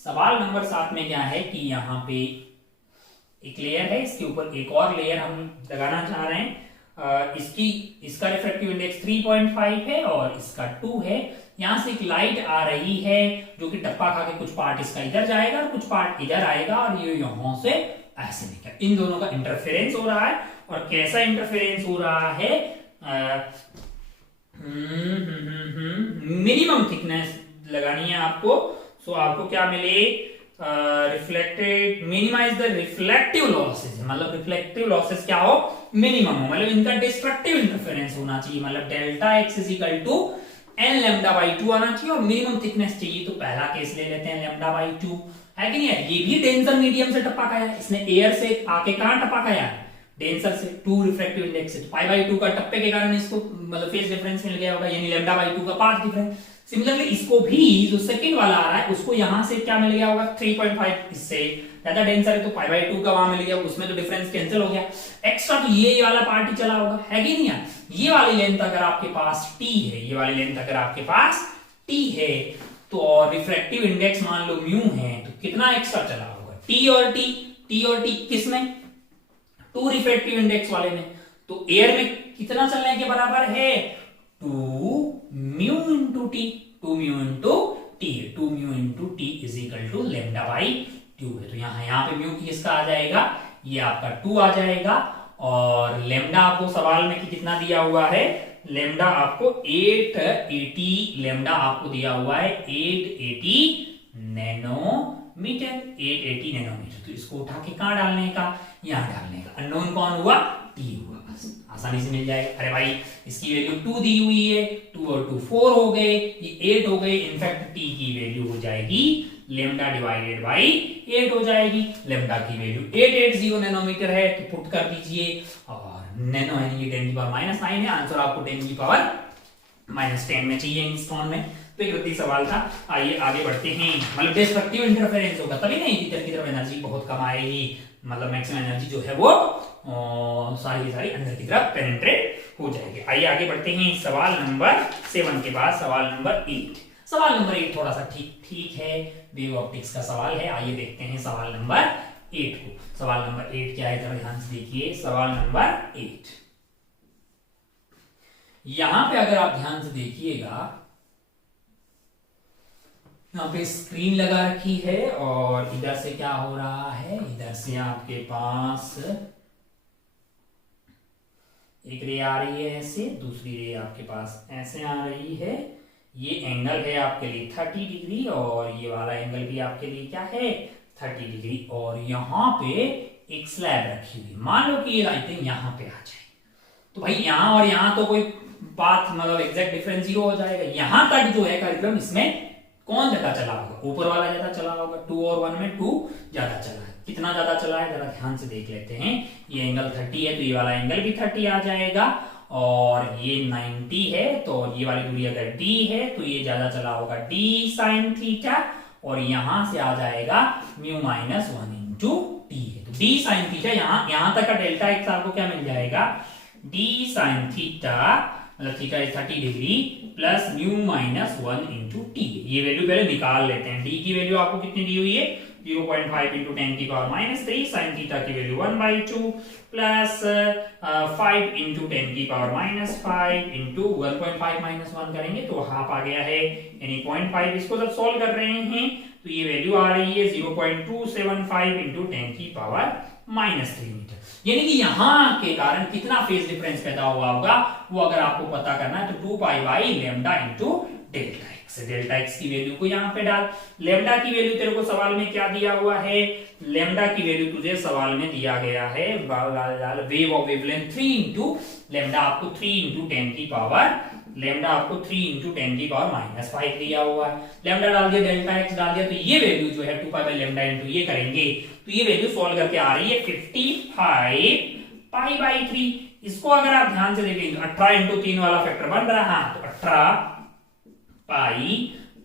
सवाल नंबर 7 में क्या है कि यहाँ पे एक लेयर है, इसके ऊपर एक और लेयर हम लगाना चाह रहे हैं। इसका रिफ्रैक्टिव इंडेक्स 3.5 है और इसका 2 है। यहां से एक लाइट आ रही है जो कि टप्पा खा के कुछ पार्ट इसका इधर जाएगा और कुछ पार्ट इधर आएगा, और ये यहां से ऐसे निकल, इन दोनों का इंटरफेरेंस हो रहा है। और कैसा इंटरफेरेंस हो रहा है, मिनिमम थिकनेस लगानी है आपको। सो आपको क्या मिले, reflected, minimise the reflective losses, मतलब रिफ्लेक्टिव लॉसेस क्या हो, मिनिमम हो, मतलब इनका डिस्ट्रक्टिव इंटरफेरेंस होना चाहिए, मतलब delta X is equal to N lambda by 2 आना चाहिए, और मिनिमम थिकनेस चाहिए। तो पहला केस ले लेते हैं लैम्डा बाई 2, है कि नहीं है। ये भी डेंसर मीडियम से टप्पा खाया, इसने एयर से आके कहां टप्पा खाया, डेंसर से, 2 रिफ्रैक्टिव इंडेक्स से। पाई बाई 2 का टप्पे के कारण इसको मतलब फेज डिफरेंस मिल गया होगा, यानी लैम्डा बाई 2 का पाथ डिफरेंस। सिमिलरली इसको भी जो सेकंड वाला आ रहा है उसको यहां से क्या मिल गया होगा 3.5, इससे ज्यादा डेंसर है तो पाई बाई 2 का वहां मिल गया, उसमें तो डिफरेंस कैंसिल हो गया। एक्स्ट्रा तो ये वाला पार्ट ही चला होगा, है कि नहीं यार। ये वाली लेंथ अगर आपके पास t है, ये वाली लेंथ अगर आपके पास t है तो और रिफ्रैक्टिव इंडेक्स मान लो म्यू है, तो कितना एक्स्ट्रा चला होगा, t और t किसमें, 2 रिफ्रैक्टिव इंडेक्स वाले में। तो एयर में कितना चलने के बराबर है, 2 mu into T, 2 mu into T, 2 mu into T is equal to lambda by 2 है। तो यहाँ पे म्यू किसका आ जाएगा, ये आपका 2 आ जाएगा। और लेमडा आपको सवाल में कितना दिया हुआ है, लेमडा आपको 880, लेमडा आपको दिया हुआ है 880 नैनोमीटर, 880 नैनोमीटर। तो इसको उठा के कहां डालने का, यहां डालने का। अननोन कौन हुआ, टी हुआ, बस आसानी से मिल जाएगा। अरे भाई इसकी वैल्यू 2 दी हुई है, 2 और 2 4 हो गए, ये 8 हो गए। इनफैक्ट टी की वैल्यू हो जाएगी लेमडा डिवाइडेड बाई 8 हो जाएगी। लेमडा की वैल्यू 880 नैनोमीटर है, तो पुट कर दीजिए। और नैनो यानी ये 10 की पावर -9 है, आंसर आपको 10 की पावर -10 में चाहिए इंस्टॉन में। तो एक गलती सवाल था। आइए आगे बढ़ते हैं। मतलब डिस्ट्रक्टिव इंटरफेरेंस होगा तभी नहीं इधर की तरफ एनर्जी बहुत कम आएगी, मतलब मैक्सिमम एनर्जी जो है वो सारी की सारी अंदर की तरफ पेनिट्रेट हो जाएगी। आइए आगे बढ़ते हैं सवाल नंबर 7 के बाद सवाल नंबर 8। सवाल नंबर 8 थोड़ा सा ठीक है, वेव ऑप्टिक्स का सवाल है। आइए देखते हैं सवाल नंबर 8 को। सवाल नंबर 8 क्या है, जरा ध्यान से देखिए। सवाल नंबर 8, यहां पे अगर आप ध्यान से देखिएगा, यहाँ पे स्क्रीन लगा रखी है और इधर से क्या हो रहा है, इधर से आपके पास एक रे आ रही है ऐसे, दूसरी रे आपके पास ऐसे आ रही है। ये एंगल है आपके लिए 30 डिग्री और ये वाला एंगल भी आपके लिए क्या है 30 डिग्री। और यहाँ पे एक स्लैब रखी हुई, मान लो कि ये लाइटें यहाँ पे आ जाए, तो भाई यहाँ और यहाँ तो कोई पाथ मतलब एग्जैक्ट डिफरेंस 0 हो जाएगा। यहाँ तक जो है कार्यक्रम, इसमें कौन ज्यादा चला होगा, ऊपर वाला ज्यादा चला होगा। 2 और 1 में 2 ज्यादा चला है। कितना ज्यादा चला है जरा ध्यान से देख लेते हैं। ये एंगल 30 है तो ये वाला एंगल भी 30 आ जाएगा, और ये 90 है तो ये वाली दूरी अगर d है तो ये ज्यादा चला होगा d sin थीटा, और यहां से आ जाएगा म्यू -1 इंटू टी है। तो d sin थीटा यहां तक का डेल्टा एक्स आपको क्या मिल जाएगा, d sin थीटा मतलब theta is 30 degree plus mu -1 into T. ये वैल्यू पहले निकाल लेते हैं। डी की वैल्यू आपको कितनी दी हुई है 0.5 इंटू 10 की पावर -3, साइन थीटा की वैल्यू 1/2 प्लस 5 इंटू 10 की पावर -5 इंटू 1.5 -1 करेंगे तो हाफ आ गया है, यानी 0.5। इसको जब सॉल्व कर रहे हैं तो ये वैल्यू आ रही है 0.275 इंटू 10 की पावर -3 मीटर। यानी कि यहां के कारण कितना फेज डिफरेंस पैदा हुआ होगा वो अगर आपको पता करना है तो 2 pi by lambda into delta x. Delta x की वैल्यू को यहां पे डाल। लेमडा की वैल्यू तेरे को सवाल में क्या दिया हुआ है? लेमडा की वैल्यू तुझे सवाल में दिया गया है wave of wavelength 3 into lambda आपको 3 इंटू 10 की पावर लेमडा आपको 3 इंटू 10 की पावर -5 दिया हुआ है। लेमडा डाल दिया, डेल्टा एक्स डाल दिया, तो ये वैल्यू जो है 2 पाई बाई लेमडा इंटू ये करेंगे तो ये वैल्यू सॉल्व करके आ रही है 55 पाई बाई 3। इसको अगर आप ध्यान से देखेंगे तो 18 इंटू 3 वाला फैक्टर बन रहा है, तो 18 पाई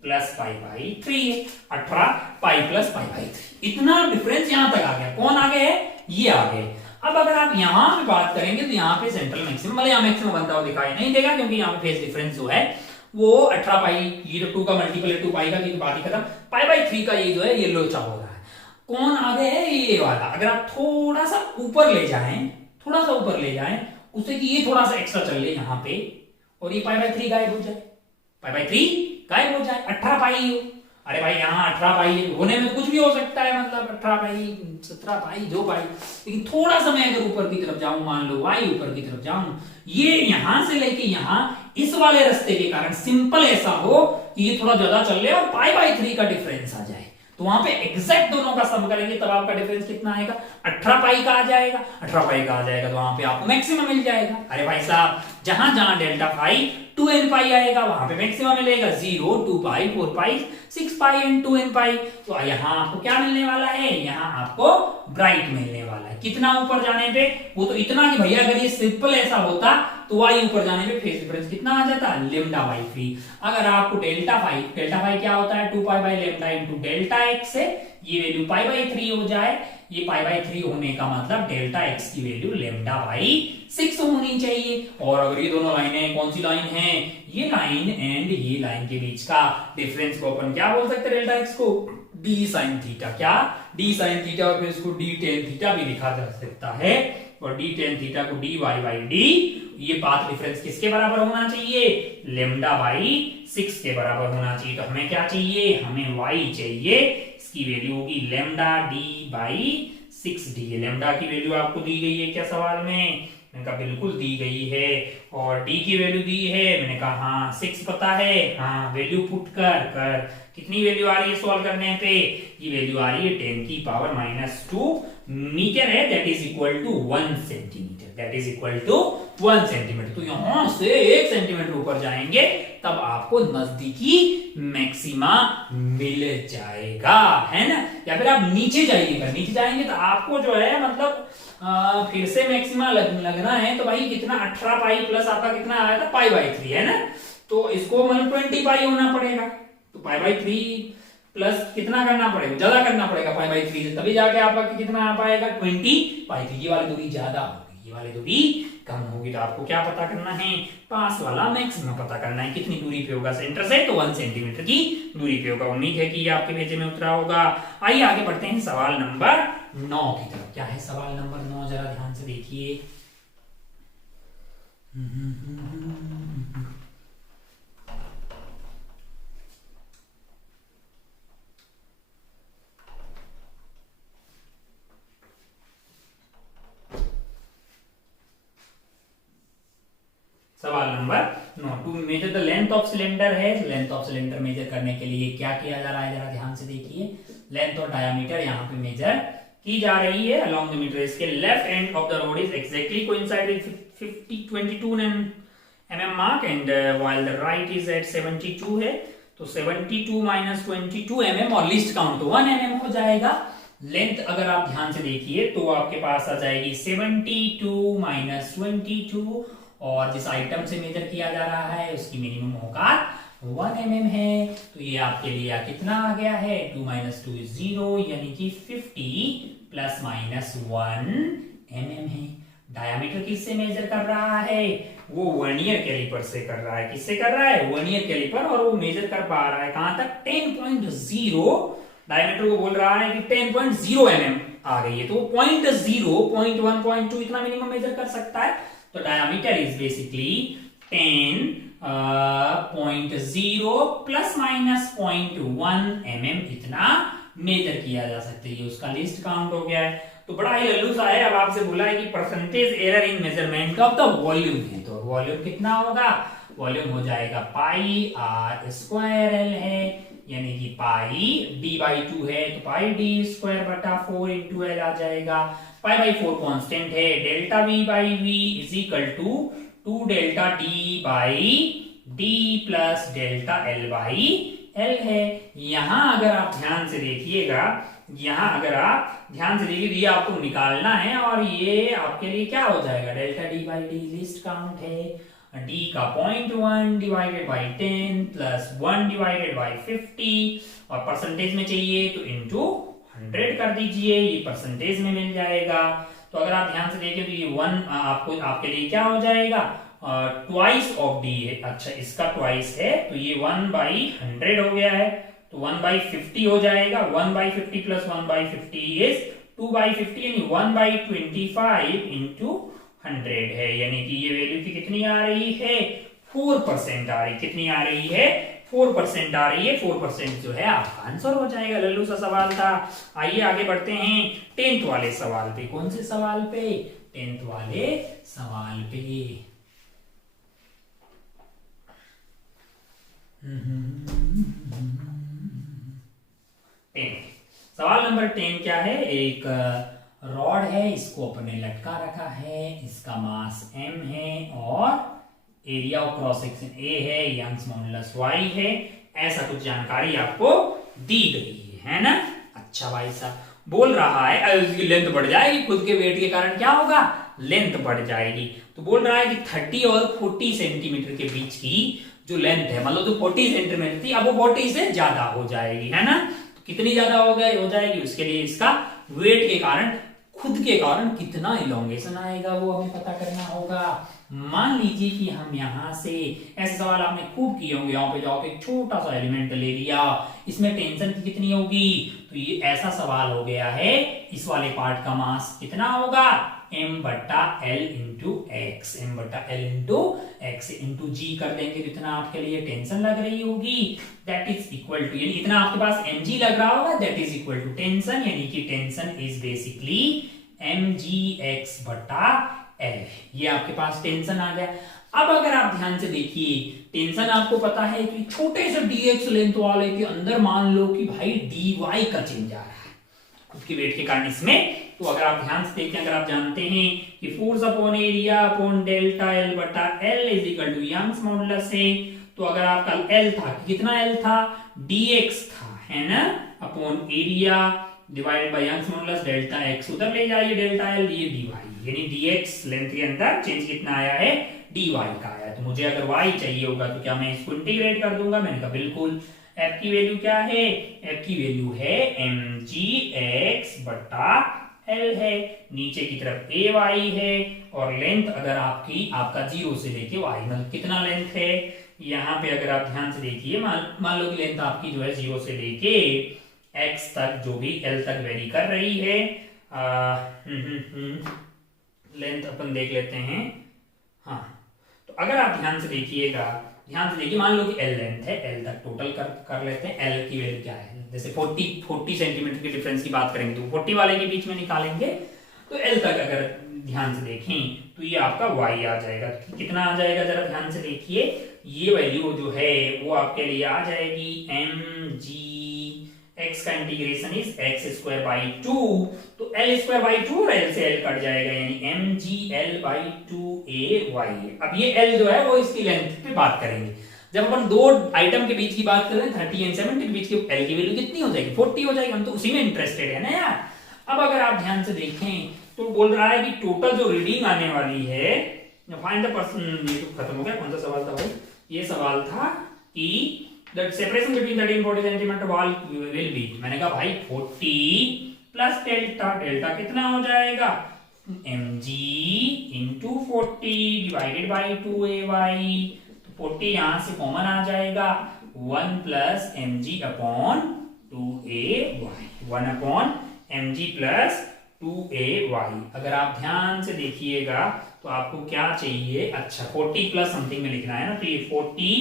प्लस पाई बाई 3 है। 18 पाई प्लस पाई बाई 3, इतना डिफरेंस यहां तक आ गया। कौन आगे है? ये आगे। अब अगर आप यहां पे बात करेंगे तो यहाँ पे सेंट्रल मैक्सिमम, मतलब यहाँ मैक्सिमम बनता हुआ दिखाई नहीं देगा क्योंकि यहाँ पे फेज डिफरेंस जो है वो 18 पाई, ये तो 2 का मल्टीपल है 2 पाई का, तो बात ही खत्म। पाई बाई 3 का ये जो है ये लोचा हो रहा है। कौन आगे है? ये वाला। अगर आप थोड़ा सा ऊपर ले जाएं, थोड़ा सा ऊपर ले जाएं उससे कि ये थोड़ा सा एक्स्ट्रा चल ले यहाँ पे और ये पाई बाई 3 गायब हो जाए, पाई बाई 3 गायब हो जाए, 18 पाई हो। अरे भाई यहाँ 18 पाई होने में तो कुछ भी हो सकता है, मतलब 18 पाई 17 पाई 2 पाई, लेकिन थोड़ा सा मैं अगर ऊपर की तरफ जाऊं, मान लो y ऊपर की तरफ जाऊं, ये यहां से लेके यहां इस वाले रास्ते के कारण सिंपल ऐसा हो कि ये थोड़ा ज्यादा चल ले और पाई बाई 3 का डिफरेंस आ जाए, तो वहां पे एग्जैक्ट दोनों का सम करेंगे तब आपका डिफरेंस कितना आएगा? 18 पाई का आ जाएगा। 18 पाई का आ जाएगा तो वहां पे आपको मैक्सिमम मिल जाएगा। अरे भाई साहब, जहां जहां डेल्टा पाई 2n पाई आएगा वहां पे मैक्सिमम मिलेगा 0, 2 पाई, 4 पाई, 6 पाई एंड 2n पाई। तो यहाँ आपको क्या मिलने वाला है? यहाँ आपको ब्राइट मिलने वाला है। कितना ऊपर जाने पे? वो तो इतना कि भैया अगर ये सिंपल ऐसा होता तो y ऊपर जाने पे फेज डिफरेंस कितना आ जाता? Lambda by 3। अगर आपको डेल्टा फाई क्या होता है? 2 pi by lambda into delta x है, ये वैल्यू पाई बाई 3 हो जाए, ये पाई बाई 3 होने का मतलब डेल्टा एक्स की वैल्यू लेमडा बाई 6 होनी चाहिए। और अगर ये दोनों लाइनें कौन सी लाइन है? ये लाइन एंड ये लाइन के बीच का डिफरेंस को अपन क्या बोल सकते हैं? डेल्टा एक्स को d sin थीटा। क्या? d sin थीटा, और फिर इसको d tan थीटा भी लिखा जा सकता है, और d tan थीटा को dy बाई d, ये पाथ डिफरेंस किसके बराबर होना चाहिए? लेमडा बाई 6 के बराबर होना चाहिए। तो हमें क्या चाहिए? हमें y चाहिए, इसकी वैल्यू होगी lambda d by 6d। Lambda की वैल्यू आपको दी गई है क्या सवाल में? मैंने कहा बिल्कुल दी गई है। और d की वैल्यू दी है, मैंने कहा हाँ 6 पता है, हाँ वैल्यू पुट कर कितनी वैल्यू आ रही है सॉल्व करने पे? ये वैल्यू आ रही है 10 की पावर -2 मीटर है, that is equal to 1 centimetre, that is equal to 1 centimetre. तो यहां से 1 सेंटीमीटर ऊपर जाएंगे तब आपको नजदीकी मैक्सिमा मिल जाएगा, है ना। या फिर आप नीचे जाइएगा, नीचे जाएंगे तो आपको जो है मतलब फिर से मैक्सिमा लगना है, तो भाई कितना 18 पाई प्लस आपका कितना आया था? पाई बाई 3, है ना। तो इसको मतलब 20 पाई होना पड़ेगा, तो पाई बाई 3 प्लस कितना करना पड़ेगा? ज्यादा करना पड़ेगा पाई बाई 3 से, तभी जाके आपका कितना आ पाएगा? 20 पाई। तो ये वाली दूरी ज्यादा होगी, ये वाली दूरी कम होगी। तो आपको क्या पता करना है? पास वाला मैक्सिमम पता करना है। कितनी दूरी पे होगा सेंटर से? तो 1 सेंटीमीटर की दूरी पे होगा। उम्मीद है कि ये आपके पेज में उतरा होगा। आइए आगे बढ़ते हैं सवाल नंबर 9 की तरफ। क्या है सवाल नंबर 9? जरा ध्यान से देखिए। सवाल number 9, to measure the length of cylinder है। लेंथ ऑफ सिलेंडर मेजर करने के लिए क्या किया जा रहा है? जरा ध्यान से देखिए। लेंथ और डायमीटर यहाँ पे मेजर की जा रही है अलोंग द मीटर। इसके left end of the rod is exactly coincide with 22 mm mark and while the right is at 72 है, तो 72 माइनस 22 mm और लीस्ट काउंट तो 1 mm हो जाएगा। लेंथ अगर आप ध्यान से देखिए तो आपके पास आ जाएगी 72 माइनस 22, और जिस आइटम से मेजर किया जा रहा है उसकी मिनिमम औकात 1 mm है। तो ये आपके लिए कितना आ गया है? 2 माइनस 2 इज 0, यानी कि 50 प्लस माइनस 1 mm है। डायमीटर किससे मेजर कर रहा है? वो वर्नियर कैलिपर से कर रहा है। किससे कर रहा है? Vernier calliper. और वो मेजर कर पा रहा है कहां तक? 10.0। डायमीटर को बोल रहा है कि 10.0 mm आ गई है, तो 0.1, 0.2 इतना मिनिमम मेजर कर सकता है। तो diameter is basically 10.0 plus minus 0.1 mm इतना मेजर किया जा सकता है। ये उसका लिस्ट काउंट हो गया है। तो बड़ा ही लल्लू सा है। अब आपसे बोला है कि percentage error in measurement of the volume है, तो वॉल्यूम कितना होगा? वॉल्यूम हो जाएगा पाई आर स्क्वायर एल है, यानी कि पाई डी बाई 2 है तो पाई डी स्क्वायर बटा 4 इंटू एल आ जाएगा। पाई बाई 4 कांस्टेंट है। Delta V by V is equal to 2 delta D by D plus delta L by L है। यहां अगर आप ध्यान से देखिएगा, यहां अगर आप ध्यान से देखिए, ये आपको निकालना है और ये आपके लिए क्या हो जाएगा? Delta D by D list count है, डी का 0.1 divided by 10 plus 1 divided by 50 और परसेंटेज में चाहिए तो इंटू 100 कर दीजिए, ये परसेंटेज में मिल जाएगा। तो अगर आप ध्यान से देखें तो ये 1 आपको आपके लिए क्या हो जाएगा? ट्वाइस ऑफ डी है। अच्छा, इसका ट्वाइस है तो ये 1/100 हो गया है, तो 1/50 हो जाएगा। 1/50 प्लस 1/50 इज 2/50 यानी 1/25 इंटू 100 है, यानी कि ये वैल्यू की कितनी आ रही है? 4% आ रही। कितनी आ रही है? 4% आ रही है। 4% जो है आपका आंसर हो जाएगा। लल्लू सा सवाल था। आइए आगे बढ़ते हैं 10th वाले सवाल पे। कौन से सवाल पे? 10th वाले सवाल पे। सवाल नंबर 10 क्या है? एक रॉड है, इसको अपने लटका रखा है, इसका मास m है और area of cross section a है, यंग्स मॉडुलस y है। ऐसा कुछ जानकारी आपको दी गई है ना। अच्छा भाई साहब बोल रहा है इसकी लेंथ बढ़ जाएगी, खुद के वेट के कारण क्या होगा? लेंथ बढ़ जाएगी। तो बोल रहा है कि 30 और 40 सेंटीमीटर के बीच की जो लेंथ है, मतलब जो 40 सेंटीमीटर थी अब वो 40 से ज्यादा हो जाएगी, है ना। तो कितनी ज्यादा हो जाएगी? उसके लिए इसका वेट के कारण, खुद के कारण कितना इलोंगेशन आएगा वो हमें पता करना होगा। मान लीजिए कि हम यहां से, ऐसे सवाल आपने खूब किए होंगे, यहाँ पे जाओ एक छोटा सा एलिमेंट ले लिया, इसमें टेंशन की कितनी होगी? तो ये ऐसा सवाल हो गया है, इस वाले पार्ट का मास कितना होगा? m बट्टा एल इंटू एक्स, m बट्टा एल इंटू एक्स इंटू जी कर देंगे तो इतना आपके लिए टेंशन लग रही होगी, दैट इज इक्वल टू, यानी इतना आपके पास mg लग रहा होगा, that is equal to tension, यानी कि टेंशन इज बेसिकली mgx बट्टा एल। ये आपके पास टेंशन आ गया। अब अगर आप ध्यान से देखिए, टेंशन आपको पता है कि छोटे से dx लेंथ वाले के अंदर मान लो कि भाई dy का चेंज आ रहा है खुद के वेट के कारण इसमें। तो अगर आप ध्यान से देखें, अगर आप जानते हैं कि force upon area upon delta L बटा L is equal to Young's modulus है, तो अगर आपका एल था, कितना एल था? dx था, है ना, upon area divided by Young's modulus delta X, उधर ले जाइए डेल्टा एल, ये dy, यानी dx लेंथ के अंदर चेंज कितना आया है? dy का आया। तो मुझे अगर y चाहिए होगा तो क्या मैं इसको इंटीग्रेट कर दूंगा? मैंने कहा बिल्कुल। f की वैल्यू क्या है? f की वैल्यू है mgx बटा l है, नीचे की तरफ ay है और लेंथ अगर आपका 0 से लेके y, मतलब कितना लेंथ है यहाँ पे अगर आप ध्यान से देखिए, मान लो कि लेंथ आपकी जो है 0 से लेके x तक, जो भी l तक वेरी कर रही है। लेंथ अपन देख लेते हैं। हाँ, तो अगर आप ध्यान से देखिएगा, ध्यान से देखिए, मान लो कि L लेंथ है, L तक टोटल कर लेते हैं। L की वैल्यू क्या है? जैसे 40 सेंटीमीटर के डिफरेंस की बात करेंगे तो 40 वाले के बीच में निकालेंगे, तो L तक अगर ध्यान से देखें तो ये आपका y आ जाएगा। तो कितना आ जाएगा जरा ध्यान से देखिए, ये वैल्यू जो है वो आपके लिए आ जाएगी mg x का integration is x square by 2, तो l स्क्वायर बाई 2 और l से l कट जाएगा, यानी mgl बाई 2ay। अब ये l जो है वो इसकी लेंथ पे बात करेंगे। जब अपन दो आइटम के बीच की बात कर रहे हैं 30 एंड 70 के बीच की, l की वैल्यू कितनी हो जाएगी? 40 हो जाएगी। हम तो उसी में इंटरेस्टेड है ना यार। अब अगर आप ध्यान से देखें तो बोल रहा है कि टोटल जो रीडिंग आने वाली है, फाइंड द पर्सन, ये तो खत्म हो गया। कौन सा सवाल था भाई? ये सवाल था कि the separation between 30 and 40 centimetre wall will be, मैंने कहा भाई 40 प्लस डेल्टा, डेल्टा कितना हो जाएगा? mg into 40 divided by 2ay, तो 40 यहां से कॉमन आ जाएगा, 1 plus mg upon 2ay, 1 upon mg plus 2ay। अगर आप ध्यान से देखिएगा तो आपको क्या चाहिए, अच्छा 40 प्लस समथिंग में लिखना है ना, तो ये 40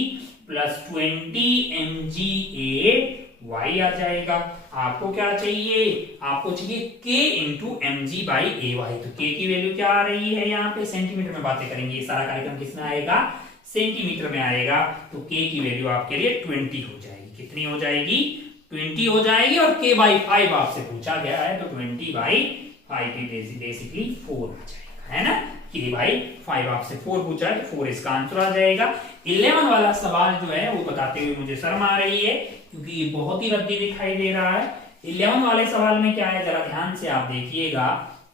प्लस 20 mg/ay आ जाएगा। आपको क्या चाहिए, आपको चाहिए k into M G by A Y. तो k की वैल्यू क्या आ रही है, यहाँ पे सेंटीमीटर में बातें करेंगे, ये सारा कार्यक्रम किसमें आएगा, सेंटीमीटर में आएगा। तो k की वैल्यू आपके लिए 20 हो जाएगी। कितनी हो जाएगी, 20 हो जाएगी। और k बाई 5 आपसे पूछा गया है, तो 20 बाई 5 बेसिकली 4 आ जाएगा, है ना। k बाई 5 आपसे 4 पूछा है, तो 4 इसका आंसर आ जाएगा। 11 वाला सवाल जो है वो बताते हुए मुझे शर्म आ रही है, क्योंकि ये बहुत ही रद्दी दिखाई दे रहा है। 11 वाले सवाल में क्या है, जरा ध्यान से आप देखिएगा।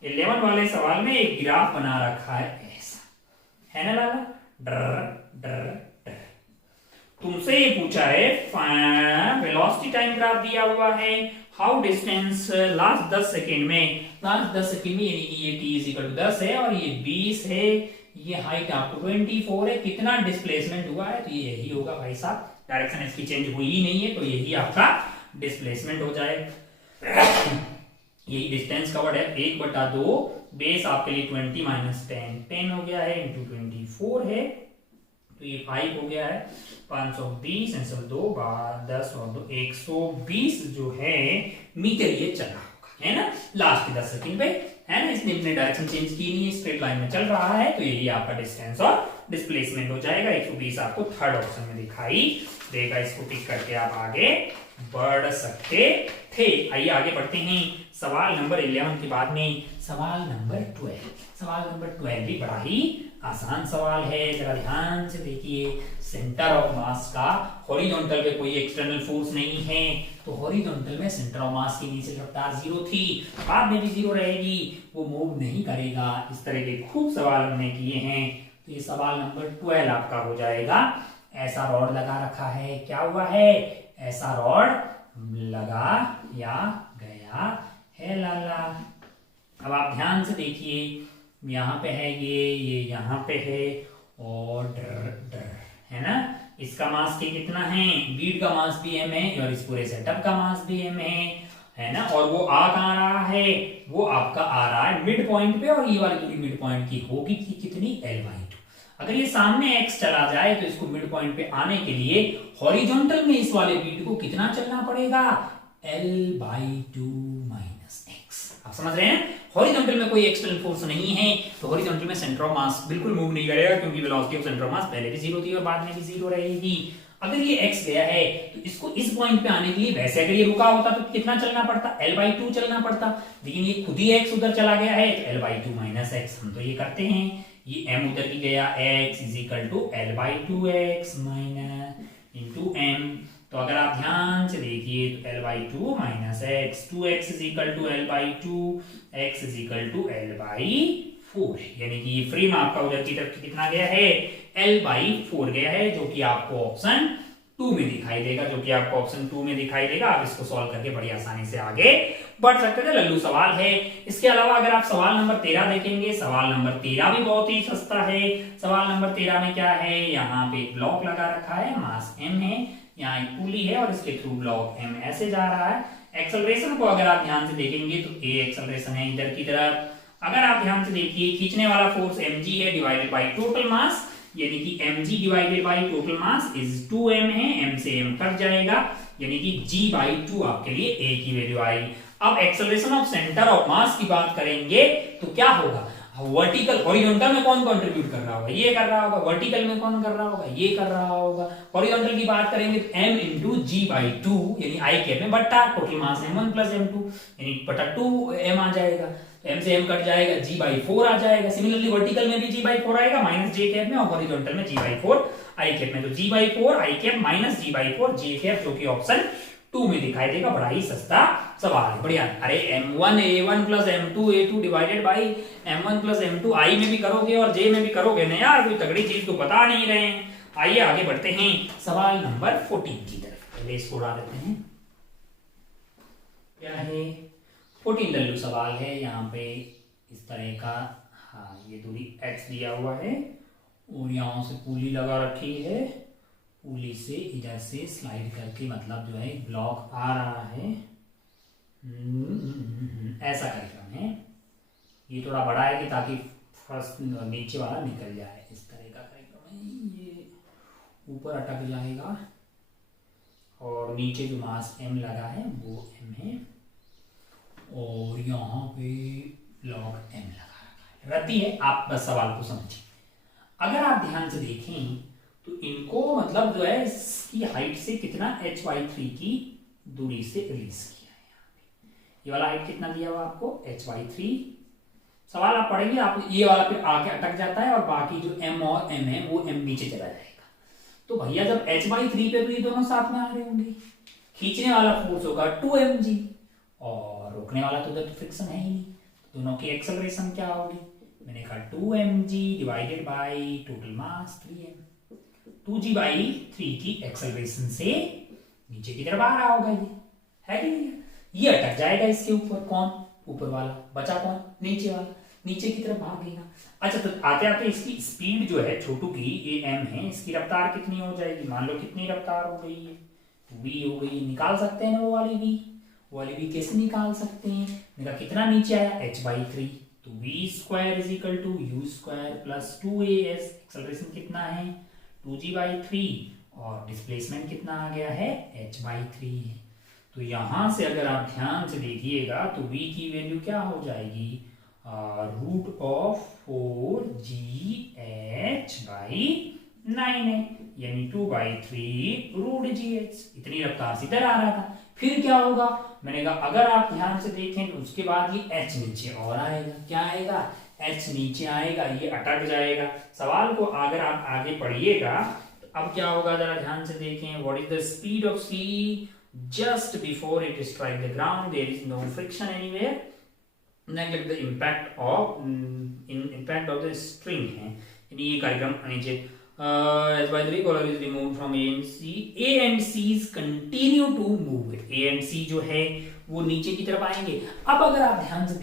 11 वाले सवाल में एक ग्राफ बना रखा है ऐसा, है ना लाला, डर डर डर। तुमसे ये पूछा है वेलोसिटी टाइम ग्राफ दिया हुआ है, हाउ डिस्टेंस लास्ट 10 सेकेंड में, लास्ट 10 सेकेंड में, यानी कि ये t इक्वल टू 10 है और ये 20 है, ये हाइट आपको 24 है, कितना डिस्प्लेसमेंट हुआ है, तो ये यही होगा भाई साहब। डायरेक्शन इसकी चेंज हुई ही नहीं है, तो यही आपका डिस्प्लेसमेंट हो जाए। यही डिस्टेंस कवर्ड है, 1/2 बेस आपके लिए 20 माइनस 10 10 हो गया है, इंटू 24 है, तो ये 5 हो गया है। 520 आंसर 2 10 और 2 120 जो है मीटर ये चला होगा, है ना, लास्ट के 10 सेकंड पे, है ना। इसने अपने डायरेक्शन चेंज की नहीं है, स्ट्रेट लाइन में चल रहा है, तो यही आपका डिस्टेंस और डिस्प्लेसमेंट हो जाएगा। 120 आपको थर्ड ऑप्शन में दिखाई देगा। इसको टिक करके आप आगे बढ़ सकते थे। आइए आगे बढ़ते हैं सवाल नंबर 11 के बाद में सवाल नंबर 12। सवाल नंबर 12 भी बड़ा ही आसान सवाल है, जरा ध्यान से देखिए। सेंटर ऑफ मास का हॉरिजॉन्टल पे कोई एक्सटर्नल फोर्स नहीं है, तो हॉरिजॉन्टल में सेंटर ऑफ मास की इनिशियल रफ्तार 0 थी, बाद में भी 0 रहेगी, वो मूव नहीं करेगा। इस तरह के खूब सवाल हमने किए हैं, तो ये सवाल नंबर 12 आपका हो जाएगा। ऐसा रॉड लगा रखा है, क्या हुआ है, ऐसा रॉड लगा या गया है लाला। अब आप ध्यान से देखिए, यहाँ पे है ये यहाँ पे है, और डर डर, है ना। इसका मास के कितना है, बीड का मास भी m है, और इस पूरे सेटअप का मास भी m है ना। और वो आ कहाँ रहा है, वो आपका आ रहा है मिड पॉइंट पे, और ये वाली दूरी मिड पॉइंट की होगी कि कितनी, l/2। अगर ये सामने x चला जाए, तो इसको मिड पॉइंट पे आने के लिए हॉरिजॉन्टल में इस वाले बीड को कितना चलना पड़ेगा, l/2 माइनस x। आप समझ रहे हैं, हॉरिजॉन्टल में कोई एक्सटर्नल फोर्स नहीं है, तो हॉरिजॉन्टल में सेंटर ऑफ मास बिल्कुल मूव नहीं करेगा, क्योंकि वेलोसिटी ऑफ सेंटर ऑफ मास पहले भी 0 थी और बाद में भी 0 रहेगी। अगर ये x गया है, तो इसको इस पॉइंट पे आने के लिए, वैसे अगर ये रुका होता तो कितना चलना पड़ता, l/2 चलना पड़ता, लेकिन ये खुद ही x उधर चला गया है, तो l/2 माइनस x। हम तो ये करते हैं, ये m उधर की गया, x is equal to l/2x minus into m। तो अगर आप ध्यान से देखिए, तो l/2 minus x, 2x is equal to l/2, x is equal to l/4, यानी कि ये फ्रेम आपका उधर की तरफ कितना गया है, l/4 गया है, जो कि आपको ऑप्शन 2 में दिखाई देगा, जो कि आपको ऑप्शन 2 में दिखाई देगा। आप इसको सॉल्व करके बड़ी आसानी से आगे बढ़ सकते थे, लल्लू सवाल है। इसके अलावा अगर आप सवाल नंबर 13 देखेंगे, सवाल नंबर 13 भी बहुत ही सस्ता है। सवाल नंबर 13 में क्या है, यहाँ पे एक ब्लॉक लगा रखा है, मास m है, यहाँ एक पुली है, और इसके थ्रू ब्लॉक m ऐसे जा रहा है। एक्सेलरेशन को अगर आप ध्यान से देखेंगे, तो a एक्सेलरेशन है इधर की तरफ। अगर आप ध्यान से देखिए, खींचने वाला फोर्स mg है डिवाइडेड बाय टोटल मास, यानी कि mg divided by total mass is 2m है, m से m कट जाएगा, यानी कि g/2 आपके लिए a की वैल्यू आएगी। अब एक्सेलरेशन ऑफ सेंटर ऑफ मास की बात करेंगे, तो क्या होगा, वर्टिकल हॉरिजॉन्टल में कौन कंट्रीब्यूट कर रहा होगा, ये कर रहा होगा, वर्टिकल में कौन कर रहा होगा, ये कर रहा होगा। हॉरिजॉन्टल की बात करेंगे तो m इंटू g/2, यानी आई कैप में बट्टा, total mass m1 plus m2, यानी बट्टा 2m आ जाएगा, m से m कट जाएगा, g/4 आ जाएगा। सिमिलरली वर्टिकल में भी g/4 आएगा, माइनस j कैप में, और हॉरिजॉन्टल में g/4 आई कैप में, तो g/4 i cap minus g/4 j cap, जो कि ऑप्शन 2 में दिखाई देगा। बड़ा ही सस्ता सवाल है, बढ़िया। अरे m1 a1 plus m2 a2 divided by m1 plus m2 आई में भी करोगे और j में भी करोगे ना यार, कोई तगड़ी चीज तो बता नहीं रहे हैं। आइए आगे बढ़ते हैं सवाल नंबर 14 की तरफ, पहले इसको उड़ा देते हैं। क्या है, 14 लल्लू सवाल है। यहाँ पे इस तरह का, हाँ, ये दूरी x दिया हुआ है, और यहाँ से पुली लगा रखी है, पुली से इधर से स्लाइड करके, मतलब जो है ब्लॉक आ रहा है, ऐसा कार्यक्रम है। ये थोड़ा बड़ा है कि ताकि फर्स्ट नीचे वाला निकल जाए, इस तरह का करेंगे, ये ऊपर अटक जाएगा और नीचे जो मास m लगा है वो m है और यहाँ पे log m लगा रखा है। रद्दी है, आप बस सवाल को समझिए। अगर आप ध्यान से देखें तो इनको मतलब जो है इसकी हाइट से कितना h/3 की दूरी से रिलीज किया है। यहाँ पे ये वाला हाइट कितना दिया हुआ आपको h/3। सवाल आप पढ़ेंगे, आप ये वाला पे आके अटक जाता है और बाकी जो m और m है वो m नीचे चला जाएगा। तो भैया जब h/3 पे तो ये दोनों साथ में आ रहे होंगे, खींचने वाला फोर्स होगा 2mg और रोकने वाला तो फ्रिक्शन है ही नहीं, दोनों की एक्सेलरेशन क्या होगी, मैंने कहा 2mg divided by total mass 3m। 2g/3 की एक्सेलरेशन से नीचे की तरफ आ रहा होगा, ये है कि नहीं, ये अटक जाएगा इसके ऊपर, कौन ऊपर वाला, बचा कौन नीचे वाला, नीचे की तरफ भागेगा। अच्छा तो आते आते इसकी स्पीड जो है छोटू की, ये m है, इसकी रफ्तार कितनी हो जाएगी, मान लो कितनी रफ्तार हो गई है, v हो गई, निकाल सकते हैं ना वो वाली v कैसे निकाल सकते हैं, मेरा कितना नीचे आया h/3, तो v² is equal to u² plus 2as, acceleration कितना है 2g/3 और डिस्प्लेसमेंट कितना आ गया है h/3 है। तो यहां से अगर आप ध्यान से देखिएगा तो v की वैल्यू क्या हो जाएगी, √4gh/9 है, यानी 2/3 √gh। इतनी रफ्तार से इधर आ रहा था, फिर क्या होगा, मैंने कहा अगर आप ध्यान से देखें तो उसके बाद ये h नीचे और आएगा, क्या आएगा h नीचे आएगा, ये अटक जाएगा। सवाल को अगर आप आगे पढ़िएगा तो अब क्या होगा, जरा ध्यान से देखें, what is the speed of c just before it strike the ground, there is no friction anywhere, neglect the impact of the string है, यानी ये कार्यक्रम नीचे as by the collar is removed from A and C's continue to move, A and C जो है वो नीचे की तरफ आएंगे। अब अगर आप ध्यान से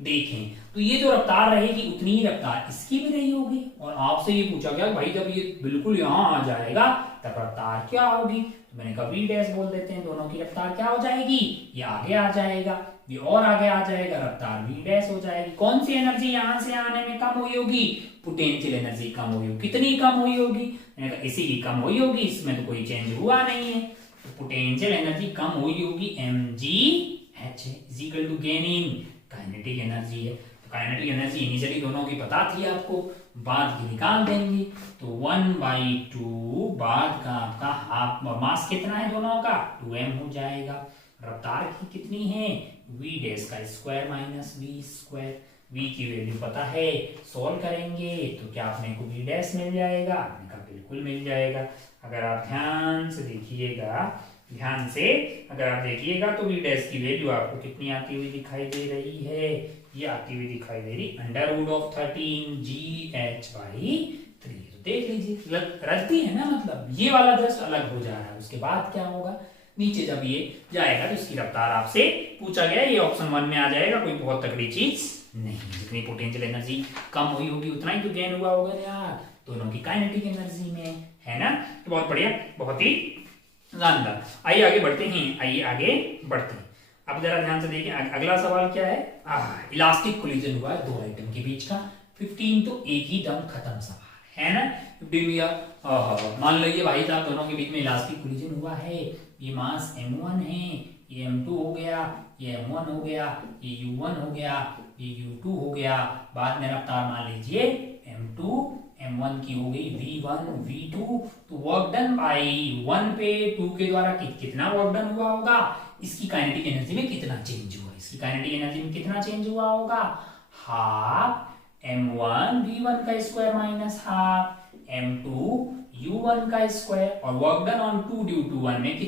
देखें तो ये जो रफ्तार रहेगी उतनी ही रफ्तार इसकी भी रही होगी, और आपसे ये पूछा गया भाई जब ये बिल्कुल यहाँ आ जाएगा तब रफ्तार क्या होगी, तो मैंने कहा v' बोल देते हैं, दोनों की रफ्तार क्या हो जाएगी, ये आगे आ जाएगा, ये और आगे आ जाएगा, रफ्तार v' हो जाएगी। कौन सी एनर्जी यहां से आने में कम हुई होगी, पोटेंशियल एनर्जी कम हुई होगी, कितनी कम हुई होगी, मैंने कहा इसी की कम हुई होगी, इसमें तो कोई चेंज हुआ नहीं है, तो पोटेंशियल एनर्जी कम हुई होगी mgh is equal to gain in kinetic energy है। तो काइनेटिक एनर्जी इनिशियली दोनों की पता थी आपको, बाद की निकाल देंगे, तो 1/2 बाद का आपका हाफ, मास कितना है दोनों का 2m हो जाएगा, रफ्तार की कितनी है v' माइनस v², v की वैल्यू पता है, सॉल्व करेंगे तो क्या अपने को v' मिल जाएगा, अपने का बिल्कुल मिल जाएगा। अगर आप ध्यान से देखिएगा तो v' की वैल्यू आपको कितनी आती हुई दिखाई दे रही है, ये आती हुई दिखाई दे रही √13gh/3। तो देख लीजिए रद्दी है ना, मतलब ये वाला जस्ट अलग हो जा रहा है। उसके बाद क्या होगा, नीचे जब ये जाएगा तो इसकी रफ्तार आपसे पूछा गया, ये ऑप्शन 1 में आ जाएगा, कोई बहुत तगड़ी चीज नहीं। जितनी पोटेंशियल एनर्जी कम हुई होगी उतना ही तो गेन हुआ होगा यार, दोनों की काइनेटिक एनर्जी में, है ना। तो बहुत बढ़िया, बहुत ही शानदार। आइए आगे बढ़ते हैं। अब जरा ध्यान से देखिए, अगला सवाल क्या है, इलास्टिक कोलिजन हुआ है दो आइटम के बीच का, 15 तो एक ही दम खत्म सवाल है ना। 15 मान लीजिए भाई साहब दोनों के बीच में इलास्टिक कोलिजन हुआ है, ये मास m1 है, ये m2 हो गया, ये m1 हो गया, ये u1 हो गया, ये u2 हो गया, बाद में रफ्तार मान लीजिए m2 m1 की हो गई v1 v2, तो वर्क डन बाय 1 पे 2 के द्वारा कितना वर्क डन हुआ होगा, इसकी काइनेटिक एनर्जी में कितना चेंज हुआ, होगा हाफ m1 v1 का square minus half m2 u1 का स्क्वायर, और work done on 2 due to 1 में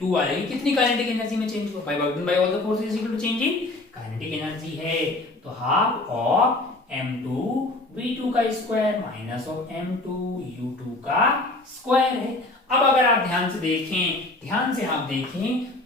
2 आएगी, कितनी काइनेटिक एनर्जी में चेंज हुआ, by work done by all the forces equal to change in kinetic energy है, तो हाफ ऑफ m2 v2 का square minus of m2 u2 का स्क्वायर है। अब अगर आप ध्यान से देखें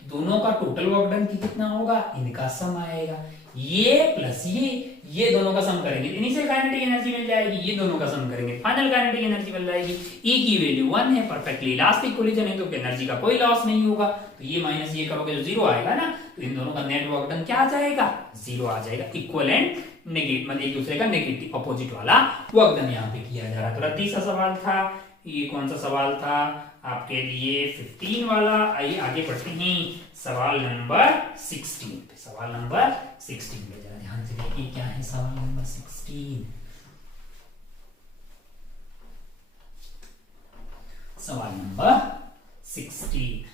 तो दोनों का टोटल वर्क डन कितना होगा, इनका सम आएगा, ये प्लस ये दोनों का सम करेंगे, इनिशियल काइनेटिक एनर्जी मिल जाएगी, ये दोनों का सम करेंगे, फाइनल काइनेटिक एनर्जी मिल जाएगी। E की वैल्यू 1 है, परफेक्टली इलास्टिक कोलिजन है तो एनर्जी का कोई लॉस नहीं होगा, तो ये माइनस ये करोगे तो 0 आएगा ना, तो इन दोनों का नेट वर्क डन क्या आ जाएगा, 0 आ जाएगा, इक्विवेलेंट नेगेटिव मतलब एक दूसरे का नेगेटिव अपोजिट वाला वर्कडन यहाँ पे किया जा रहा है। तो रद्दी सा सवाल था। ये कौन सा सवाल था आपके लिए 15 वाला। आइए आगे बढ़ते हैं सवाल नंबर 16 पे। सवाल नंबर 16 पे जरा ध्यान से देखिए क्या है सवाल नंबर 16। सवाल नंबर 16।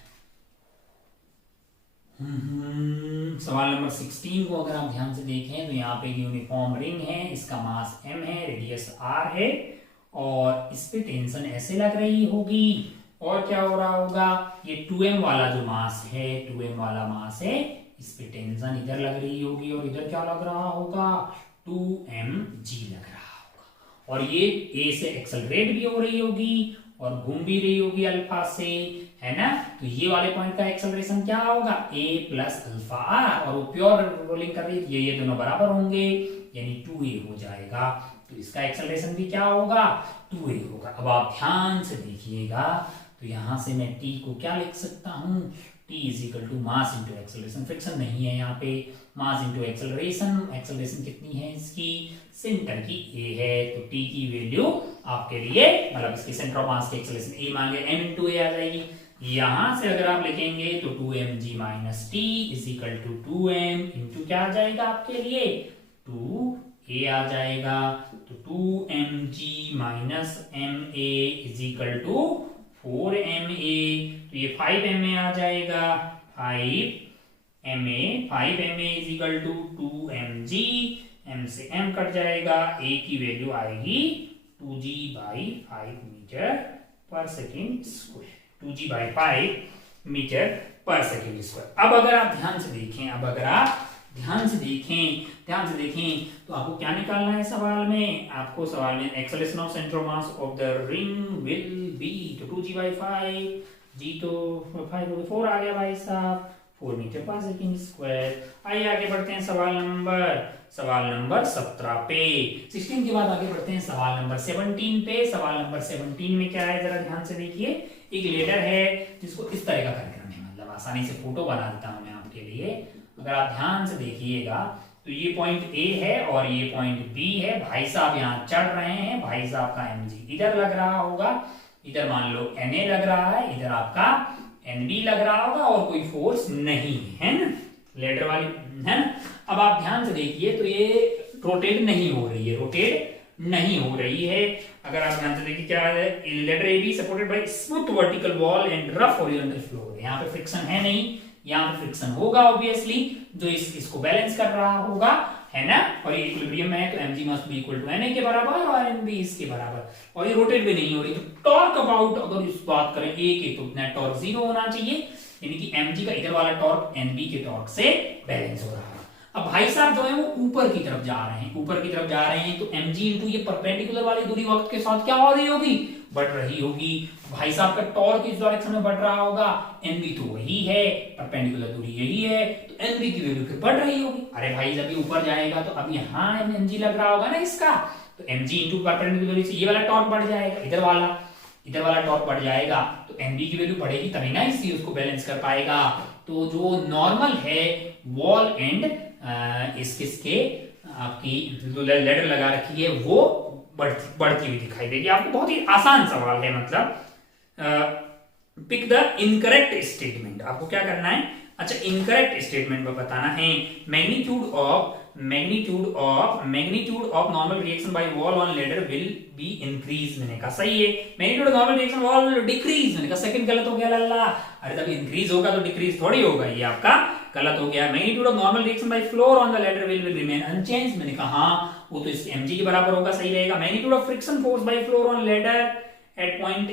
सवाल नंबर 16 को अगर आप ध्यान से देखें तो यहाँ पे यूनिफॉर्म रिंग है, इसका मास m है, रेडियस r है और इस पे टेंशन ऐसे लग रही होगी। और क्या हो रहा होगा, ये 2m वाला जो मास है, 2m वाला मास है, इस पे टेंशन इधर लग रही होगी और इधर क्या लग रहा होगा 2mg लग रहा होगा। और ये a से एक्सेलरेट भी हो रही होगी और घूम भी रही होगी अल्फा से, है ना। तो ये वाले पॉइंट का एक्सेलरेशन क्या होगा a प्लस अल्फा आर, और वो प्योर रोलिंग कर रही है, ये दोनों बराबर होंगे यानी 2a हो जाएगा। तो इसका एक्सेलरेशन भी क्या होगा 2a होगा। अब आप ध्यान से देखिएगा तो यहां से मैं t को क्या लिख सकता हूं, t is equal to mass into acceleration. Friction नहीं है यहाँ पे, मास इंटू एक्सेलरेशन। एक्सेलरेशन कितनी है इसकी, सेंटर की a है, तो t की वैल्यू आपके लिए मतलब इसके सेंटर ऑफ मास के एक्सेलरेशन a मांगे m इंटू a आ जाएगी। यहां से अगर आप लिखेंगे तो 2mg minus T is equal to 2m into क्या आ जाएगा आपके लिए 2a आ जाएगा। तो 2mg minus ma is equal to 4ma, तो ये 5ma आ जाएगा, 5ma is equal to 2mg, m से m कट जाएगा, a की वैल्यू आएगी 2g by 5 metre per second square, 2g by 5 metre per second square. अब अगर आप ध्यान से देखें तो आपको क्या निकालना है सवाल में, आपको सवाल में acceleration of centre of mass of the ring will be, तो 2g बाई 5, g तो 5 हो गया 4 आ गया भाई साहब, 4 मीटर पर सेकेंड स्क्वायर। आइए आगे बढ़ते हैं सवाल नंबर 17 पे। 16 के बाद आगे बढ़ते हैं सवाल नंबर 17 पे। सवाल नंबर 17 में क्या है जरा ध्यान से देखिए। एक लेटर है जिसको इस तरह का कार्यक्रम है, मतलब आसानी से फोटो बना देता हूं मैं आपके लिए। अगर आप ध्यान से देखिएगा तो ये पॉइंट A है और ये पॉइंट B है। भाई साहब यहाँ चढ़ रहे हैं, भाई साहब का mg इधर लग रहा होगा, इधर मान लो Na लग रहा है, इधर आपका Nb लग रहा होगा और कोई फोर्स नहीं है ना, लेटर वाली है ना। अब आप ध्यान से देखिए तो ये रोटेट नहीं हो रही है। अगर आप ध्यान से देखिए क्या है, ladder A B supported by smooth vertical wall and rough horizontal floor. यहाँ पे फ्रिक्शन है नहीं, यहाँ पे फ्रिक्शन होगा ऑब्वियसली, जो इसको बैलेंस कर रहा होगा, है ना। और ये इक्विलिब्रियम में है तो mg must be equal to na के बराबर और nb इसके बराबर, और ये रोटेट भी नहीं हो रही। तो टॉर्क अबाउट अगर इस बात करें a के तो नेट टॉर्क 0 होना चाहिए, यानी कि mg का इधर वाला टॉर्क nb के टॉर्क से बैलेंस हो रहा है। अब भाई साहब जो है वो ऊपर की तरफ जा रहे हैं, तो mg इंटू ये परपेंडिकुलर वाली दूरी वक्त के साथ क्या हो रही होगी, बढ़ रही होगी। भाई साहब का टॉर्क इस डायरेक्शन में बढ़ रहा होगा, nb तो वही है, परपेंडिकुलर दूरी यही है, तो nb की वैल्यू फिर बढ़ रही होगी। अरे भाई जब ये ऊपर जाएगा तो अब यहाँ mg लग रहा होगा ना इसका, तो mg इंटू परपेंडिकुलर दूरी से ये वाला टॉर्क बढ़ जाएगा, इधर वाला टॉर्क बढ़ जाएगा, तो nb की वैल्यू बढ़ेगी तभी ना इसकी उसको बैलेंस कर पाएगा। तो जो नॉर्मल है वॉल एंड इसके आपकी जो लेटर लगा रखी है वो बढ़ती हुई दिखाई देगी आपको। बहुत ही आसान सवाल है, मतलब पिक द इनकरेक्ट स्टेटमेंट। आपको क्या करना है, अच्छा इनकरेक्ट स्टेटमेंट में बताना है magnitude of normal reaction by wall on ladder will be increase. मैंने कहा सही है, magnitude of normal reaction wall decrease, मैंने कहा सेकंड गलत हो गया लल्ला। अरे जब इंक्रीज होगा तो डिक्रीज थोड़ी होगा, ये आपका गलत हो गया। Magnitude of normal reaction by floor on the ladder will remain unchanged, मैंने कहा हाँ वो तो इस mg के बराबर होगा, सही रहेगा। Magnitude of friction force by floor on ladder at point A,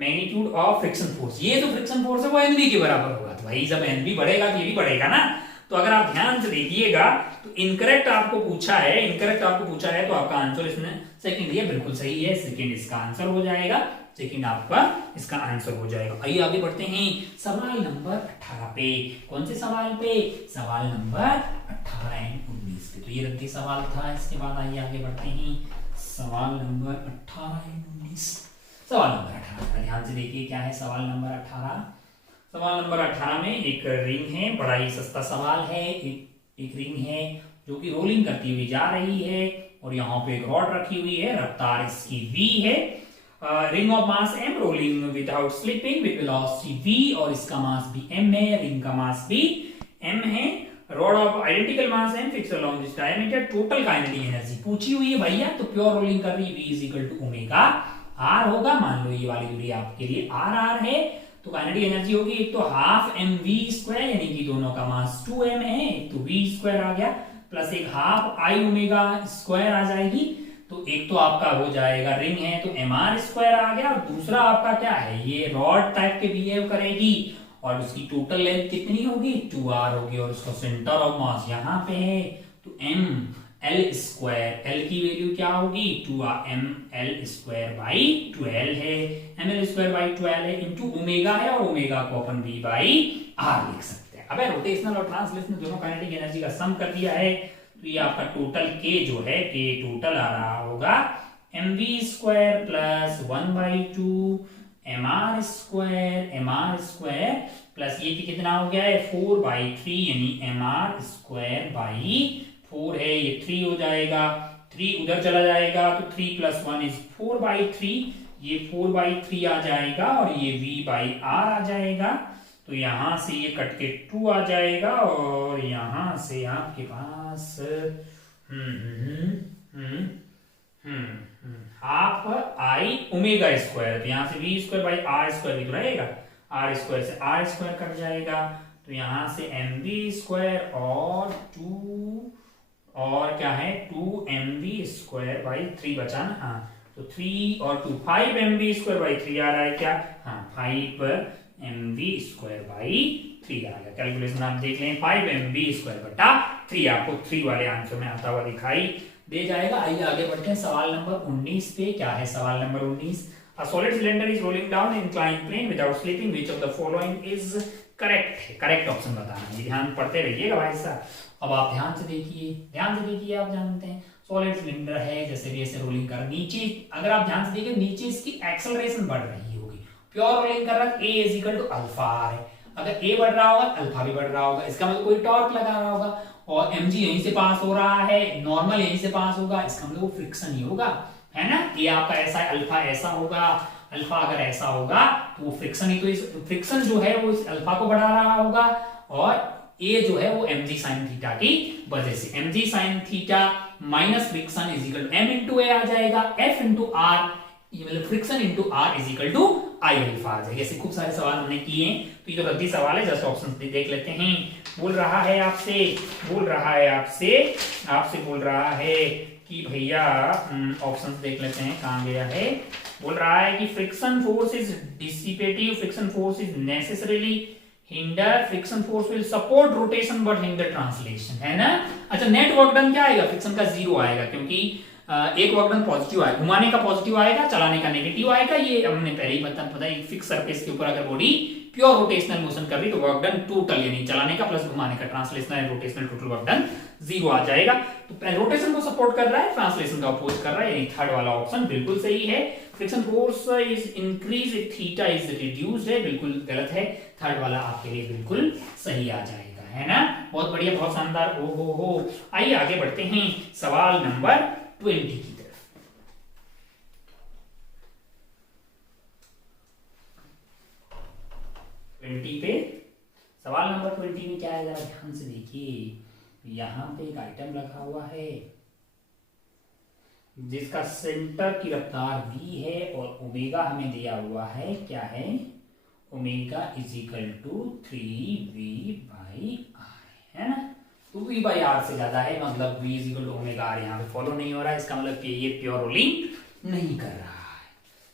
magnitude of friction force, ये जो फ्रिक्शन फोर्स है वो nb के बराबर होगा। तो भाई जब nb बढ़ेगा तो ये भी बढ़ेगा ना। तो अगर आप ध्यान से देखिएगा तो इनकरेक्ट आपको पूछा है तो आपका आंसर इसमें सेकंड ये बिल्कुल सही है, सेकंड इसका आंसर हो जाएगा, सेकंड आपका इसका आंसर हो जाएगा। आइए आगे बढ़ते हैं सवाल नंबर 18 पे। कौन से सवाल पे, सवाल नंबर 18 एंड 19 पे। तो ये रद्दी सवाल था, इसके बाद आइए आगे बढ़ते हैं सवाल नंबर 18 एंड 19। सवाल नंबर 18 ध्यान से देखिए क्या है सवाल नंबर 18। सवाल नंबर 18 में एक रिंग है, बड़ा ही सस्ता सवाल है। एक रिंग है जो कि रोलिंग करती हुई जा रही है और यहाँ पे एक रॉड रखी हुई है, रफ्तार इसकी v है। Ring of mass m rolling without slipping with velocity v और इसका मास भी m है, रिंग का मास भी m है। Rod of identical mass m fix along this diameter. Total kinetic energy पूछी हुई है भैया, तो प्योर रोलिंग कर रही है v is equal to omega r होगा। मान लो ये वाली दूरी आपके लिए r है, तो काइनेटिक एनर्जी होगी एक तो हाफ एम वी स्क्वायर, यानी कि दोनों का मास 2m है, एक तो v स्क्वायर आ गया प्लस एक हाफ आई ओमेगा स्क्वायर आ जाएगी। तो एक तो आपका हो जाएगा रिंग है तो एम आर स्क्वायर आ गया, और दूसरा आपका क्या है, ये रॉड टाइप के बिहेव करेगी और उसकी टोटल लेंथ कितनी होगी 2r होगी, और उसका सेंटर ऑफ मास यहाँ पे है, तो m l स्क्वायर, l की वैल्यू क्या होगी 2m l स्क्वायर बाई 12 है, m l स्क्वायर बाई 12 है इंटू ओमेगा है, और ओमेगा को अपन v बाई r लिख सकते हैं। अब रोटेशनल और ट्रांसलेशनल दोनों काइनेटिक एनर्जी का सम कर दिया है, तो ये आपका टोटल k जो है k टोटल आ रहा होगा mv square plus 1/2 mr square plus ये कितना हो गया है 4/3 यानी mr स्क्वायर बाई 4 है, ये 3 हो जाएगा, 3 उधर चला जाएगा तो 3 प्लस 1 इज 4/3, ये 4/3 आ जाएगा और ये v बाई r आ जाएगा। तो यहां से ये कट के 2 आ जाएगा और यहां से आपके पास हाफ आई ओमेगा स्क्वायर, तो यहां से v square by R square भी तो रहेगा, आर स्क्वायर से आर स्क्वायर कट जाएगा, तो यहां से mv स्क्वायर और 2 और क्या है 2mv स्क्वायर बाई 3 बचा ना, हाँ तो 3 और 2 5mv स्क्वायर बाई 3 आ रहा है क्या, हाँ 5mv स्क्वायर बाई 3 आ गया। कैलकुलेशन आप देख लें 5mv स्क्वायर बटा 3 आपको 3 वाले आंसर में आता हुआ दिखाई दे जाएगा। आइए आगे बढ़ते हैं सवाल नंबर 19 पे। क्या है सवाल number 19, A solid cylinder is rolling down an inclined plane without slipping. Which of the following is correct? Correct option बताना है, ध्यान पढ़ते रहिएगा भाई साहब। अब आप ध्यान से देखिए, आप जानते हैं सॉलिड सिलेंडर है, जैसे भी ऐसे रोलिंग कर नीचे, अगर आप ध्यान से देखिए नीचे इसकी एक्सेलरेशन बढ़ रही होगी, प्योर रोलिंग कर रहा है, a is equal to alpha r है, अगर a बढ़ रहा होगा अल्फा भी बढ़ रहा होगा, इसका मतलब कोई टॉर्क लगा रहा होगा, और mg यहीं से पास हो रहा है, नॉर्मल यहीं से पास होगा, इसका मतलब वो फ्रिक्शन ही होगा, है ना। ये आपका ऐसा है, अल्फा ऐसा होगा, अल्फा अगर ऐसा होगा तो वो फ्रिक्शन ही, तो इस फ्रिक्शन जो है वो इस अल्फा को बढ़ा रहा होगा, और ए जो है वो mg sin थीटा की वजह से, mg sin theta minus friction is equal to m into a आ जाएगा, f इंटू आर, ये मतलब friction into r is equal to I alpha आ जाएगा। ऐसे खूब सारे सवाल हमने किए हैं, तो ये तो रद्दी सवाल है, जस्ट ऑप्शन देख लेते हैं। बोल रहा है कि भैया ऑप्शंस देख लेते हैं कहां गया है। बोल रहा है कि friction force is dissipative, friction force is necessarily hinder, friction force will support rotation but hinder translation, है ना। अच्छा नेट वर्क डन क्या आएगा, फ्रिक्शन का 0 आएगा, क्योंकि एक वर्क डन पॉजिटिव आएगा, घुमाने का पॉजिटिव आएगा, चलाने का नेगेटिव आएगा, ये हमने पहले ही पता है। फिक्स सरफेस के ऊपर अगर बॉडी प्योर रोटेशनल मोशन कर रही तो वर्क डन टोटल यानी चलाने का प्लस घुमाने का, translational and rotational total work done 0 आ जाएगा। तो रोटेशन को सपोर्ट कर रहा है, ट्रांसलेशन का अपोज कर रहा है, यानी थर्ड वाला ऑप्शन बिल्कुल सही है। Friction force is increase if theta is reduced है, बिल्कुल गलत है, थर्ड वाला आपके लिए बिल्कुल सही आ जाएगा, है ना। बहुत बढ़िया, बहुत शानदार, ओ हो। आइए आगे बढ़ते हैं सवाल नंबर 20 की तरफ। पे सवाल नंबर 20 में क्या है, जरा ध्यान से देखिए। यहां पे एक आइटम रखा हुआ है जिसका सेंटर की रफ्तार v है और ओमेगा हमें दिया हुआ है, क्या है, omega is equal to 3v by r, है ना। तो v बाई r से ज्यादा है, मतलब v is equal to omega r यहाँ पे फॉलो नहीं हो रहा है, इसका मतलब कि ये प्योर रोलिंग नहीं कर रहा है।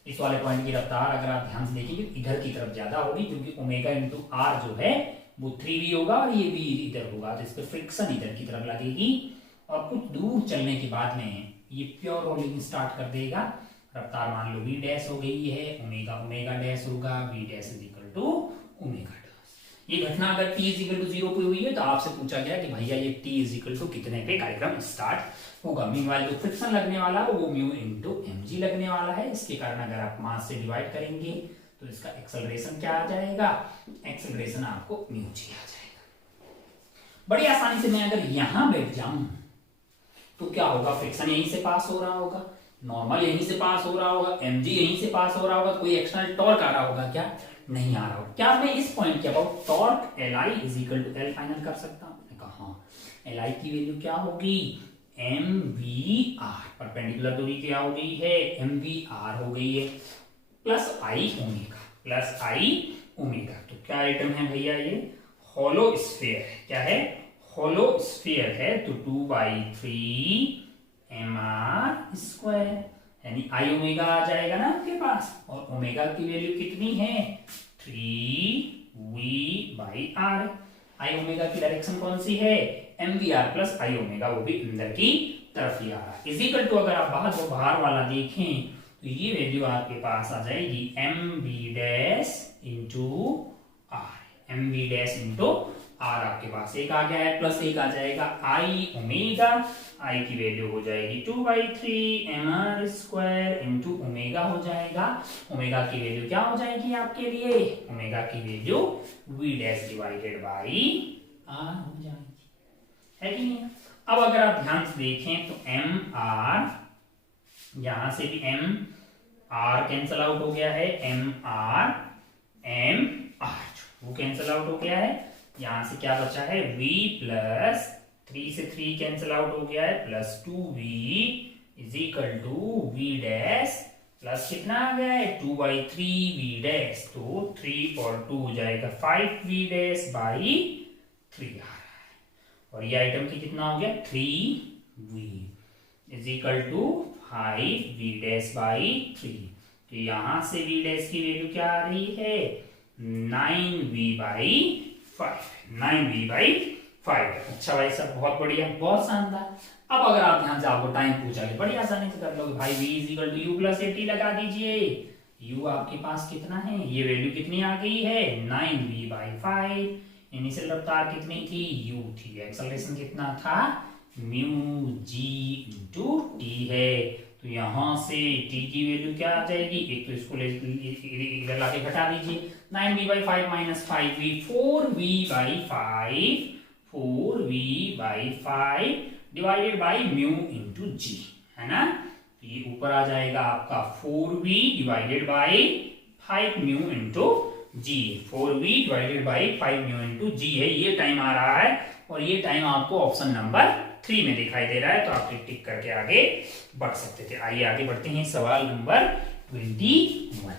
इस वाले पॉइंट की रफ्तार अगर आप ध्यान से देखेंगे इधर की तरफ ज्यादा होगी, क्योंकि ओमेगा इंटू आर जो है वो 3v होगा और ये v इधर होगा, तो इस पर फ्रिक्शन इधर की तरफ लगेगी, और कुछ दूर चलने के बाद में ये प्योर रोलिंग स्टार्ट कर देगा। रफ्तार मान लो v डैश हो गई है, ओमेगा ओमेगा डैश होगा, v dash is equal to omega dash. ये घटना अगर t इज इक्वल टू 0 पे हुई है तो आपसे पूछा गया कि भैया ये t इज इक्वल टू कितने पे कार्यक्रम स्टार्ट होगा। मीनवाइल जो फ्रिक्शन लगने वाला है वो म्यू इंटू mg लगने वाला है, इसके कारण अगर आप मास से डिवाइड करेंगे तो इसका एक्सेलरेशन क्या आ जाएगा, एक्सेलरेशन आपको म्यू g आ जाएगा। बड़ी आसानी से मैं अगर यहां बैठ जाऊं तो क्या होगा, फ्रिक्शन यहीं से पास हो रहा होगा, नॉर्मल यहीं से पास हो रहा होगा, mg यहीं से पास हो रहा होगा, तो कोई एक्सटर्नल टॉर्क आ रहा होगा क्या, नहीं आ रहा होगा। क्या मैं इस पॉइंट के about torque Li is equal to L final कर सकता हूं? मैंने कहा हाँ, Li की वैल्यू क्या होगी, mvr, परपेंडिकुलर दूरी क्या हो गई है, mvr हो गई है, प्लस आई ओमेगा, प्लस आई ओमेगा। तो क्या आइटम है भैया, ये होलो स्फीयर है, क्या है, होलो स्फीयर है, तो 2/3 mr स्क्वायर, यानी आई ओमेगा आ जाएगा ना आपके पास, और ओमेगा की वैल्यू कितनी है, 3v/r। आई ओमेगा की डायरेक्शन कौन सी है, mvr प्लस आई ओमेगा, वो भी अंदर की तरफ ही आ रहा है। इजिकल टू अगर आप बाहर वाला देखें तो ये वैल्यू आपके पास आ जाएगी mv dash into R, mv dash into R आपके पास एक आ गया है, प्लस एक आ जाएगा आई ओमेगा, आई की वैल्यू हो जाएगी 2/3 mr स्क्वायर इंटू ओमेगा हो जाएगा, ओमेगा की वैल्यू क्या हो जाएगी आपके लिए, ओमेगा की value v dash divided by R हो जाएगी, है कि नहीं। अब अगर आप ध्यान से देखें तो एम आर, यहां से भी एम आर कैंसल आउट हो गया है, एम आर वो कैंसल आउट हो गया है, यहां से क्या बचा है, v प्लस 3 से 3 कैंसल आउट हो गया है, plus 2v is equal to v dash plus कितना आ गया है, 2/3v डैश, तो 3 और 2 हो जाएगा 5v डैश बाई 3 आ रहा है, और ये आइटम की कितना हो गया, 3v is equal to 5v dash by 3। तो यहां से v डैश की वैल्यू क्या आ रही है, 9v/5, 9v/5। अच्छा भाई सब बहुत बढ़िया, बहुत शानदार। अब अगर आप ध्यान से, आपको टाइम पूछा है, बड़ी आसानी से कर लोगे भाई, v is equal to u plus 80 लगा दीजिए, u आपके पास कितना है, ये वैल्यू कितनी आ गई है, 9v/5, इनिशियल रफ्तार कितनी थी, u थी, एक्सेलरेशन कितना था, म्यू जी इंटू टी है, तो यहां से t की वैल्यू क्या आ जाएगी, एक तो इसको इधर लाके घटा दीजिए, 9v/5 minus 5v, 4v/5, 4v/5 divided by mu into g, है ना, तो ये ऊपर आ जाएगा आपका 4v divided by 5 mu into g, 4v divided by 5 mu into g है, ये टाइम आ रहा है, और ये टाइम आपको ऑप्शन नंबर 3 में दिखाई दे रहा है, तो आप टिक करके आगे बढ़ सकते थे। आइए आगे बढ़ते हैं सवाल नंबर 21 में।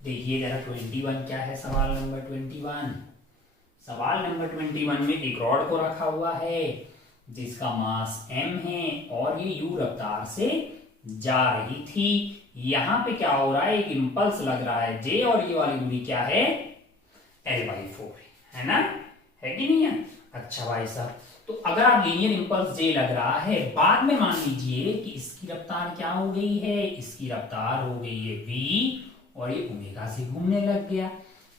देखिए जरा 21 क्या है, सवाल नंबर 21। सवाल नंबर 21 में एक रॉड को रखा हुआ है जिसका मास m है और ये u रफ्तार से जा रही थी। यहां पे क्या हो रहा है, एक इंपल्स लग रहा है j, और ये वाली दूरी क्या है, L/4 है ना, है कि नहीं है। अच्छा भाई साहब, तो अगर आप लीनियर इंपल्स j लग रहा है, बाद में मान लीजिए कि इसकी रफ्तार क्या हो गई है, इसकी रफ्तार हो गई है v, और ये ओमेगा से घूमने लग गया,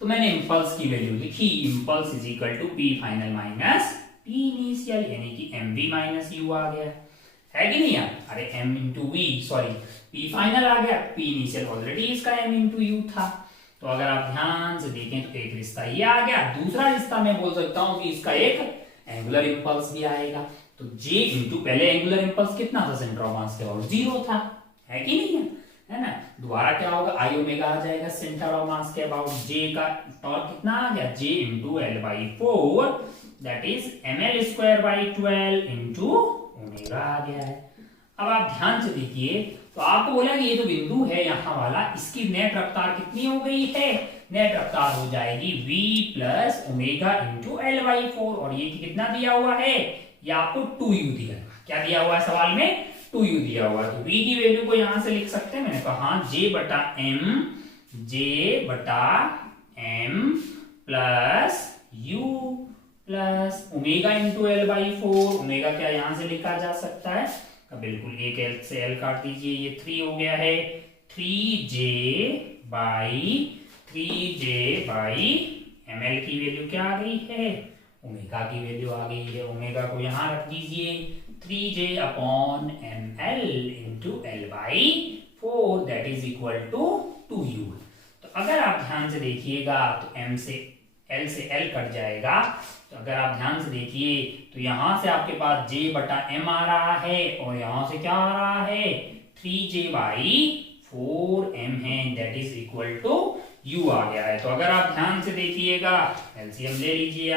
तो मैंने इंपल्स की वैल्यू लिखी, impulse is equal to p final minus p initial, यानी कि mv माइनस u आ गया, है कि नहीं यार, अरे m इंटू वी, सॉरी p फाइनल आ गया, p इनिशियल ऑलरेडी इसका m इंटू u था। तो अगर आप ध्यान से देखें तो एक रिश्ता ये आ गया, दूसरा रिश्ता मैं बोल सकता हूं कि इसका एक एंगुलर इंपल्स भी आएगा, तो j इंटू, पहले एंगुलर इंपल्स कितना था, सेंटर ऑफ मास के अबाउट 0 था, है कि नहीं है ना। दोबारा क्या होगा, आई ओमेगा आ जाएगा सेंटर ऑफ मास के अबाउट, j का टॉर्क कितना आ गया, j into L/4, that is ml²/12 into omega आ गया है। अब आप ध्यान से देखिए, तो आपको बोला कि ये तो बिंदु है यहाँ वाला, इसकी नेट रफ्तार कितनी हो गई है, नेट रफ्तार हो जाएगी v plus omega into L/4, और ये कितना दिया हुआ है, ये आपको 2u दिया हुआ, क्या दिया हुआ है सवाल में, 2u दिया हुआ, तो v की वैल्यू को यहां से लिख सकते हैं, मैंने कहा हाँ, j/m plus u plus omega into L/4, omega क्या यहां से लिखा जा सकता है, बिल्कुल, एक L से L काट दीजिए, ये 3 हो गया है, 3j बाई ml की वैल्यू क्या आ गई है, ओमेगा की वैल्यू आ गई है, ओमेगा को यहां रख दीजिए, 3j upon ml into L/4, that is equal to 2u। तो अगर आप ध्यान से देखिएगा तो एल से एल कट जाएगा। तो अगर आप ध्यान से देखिए तो यहां से आपके पास J बटा M आ रहा है और यहां से क्या आ रहा है 3J बाई 4M है, that is equal to U आ गया है। तो अगर आप ध्यान से देखिएगा एलसीएम ले लीजिए,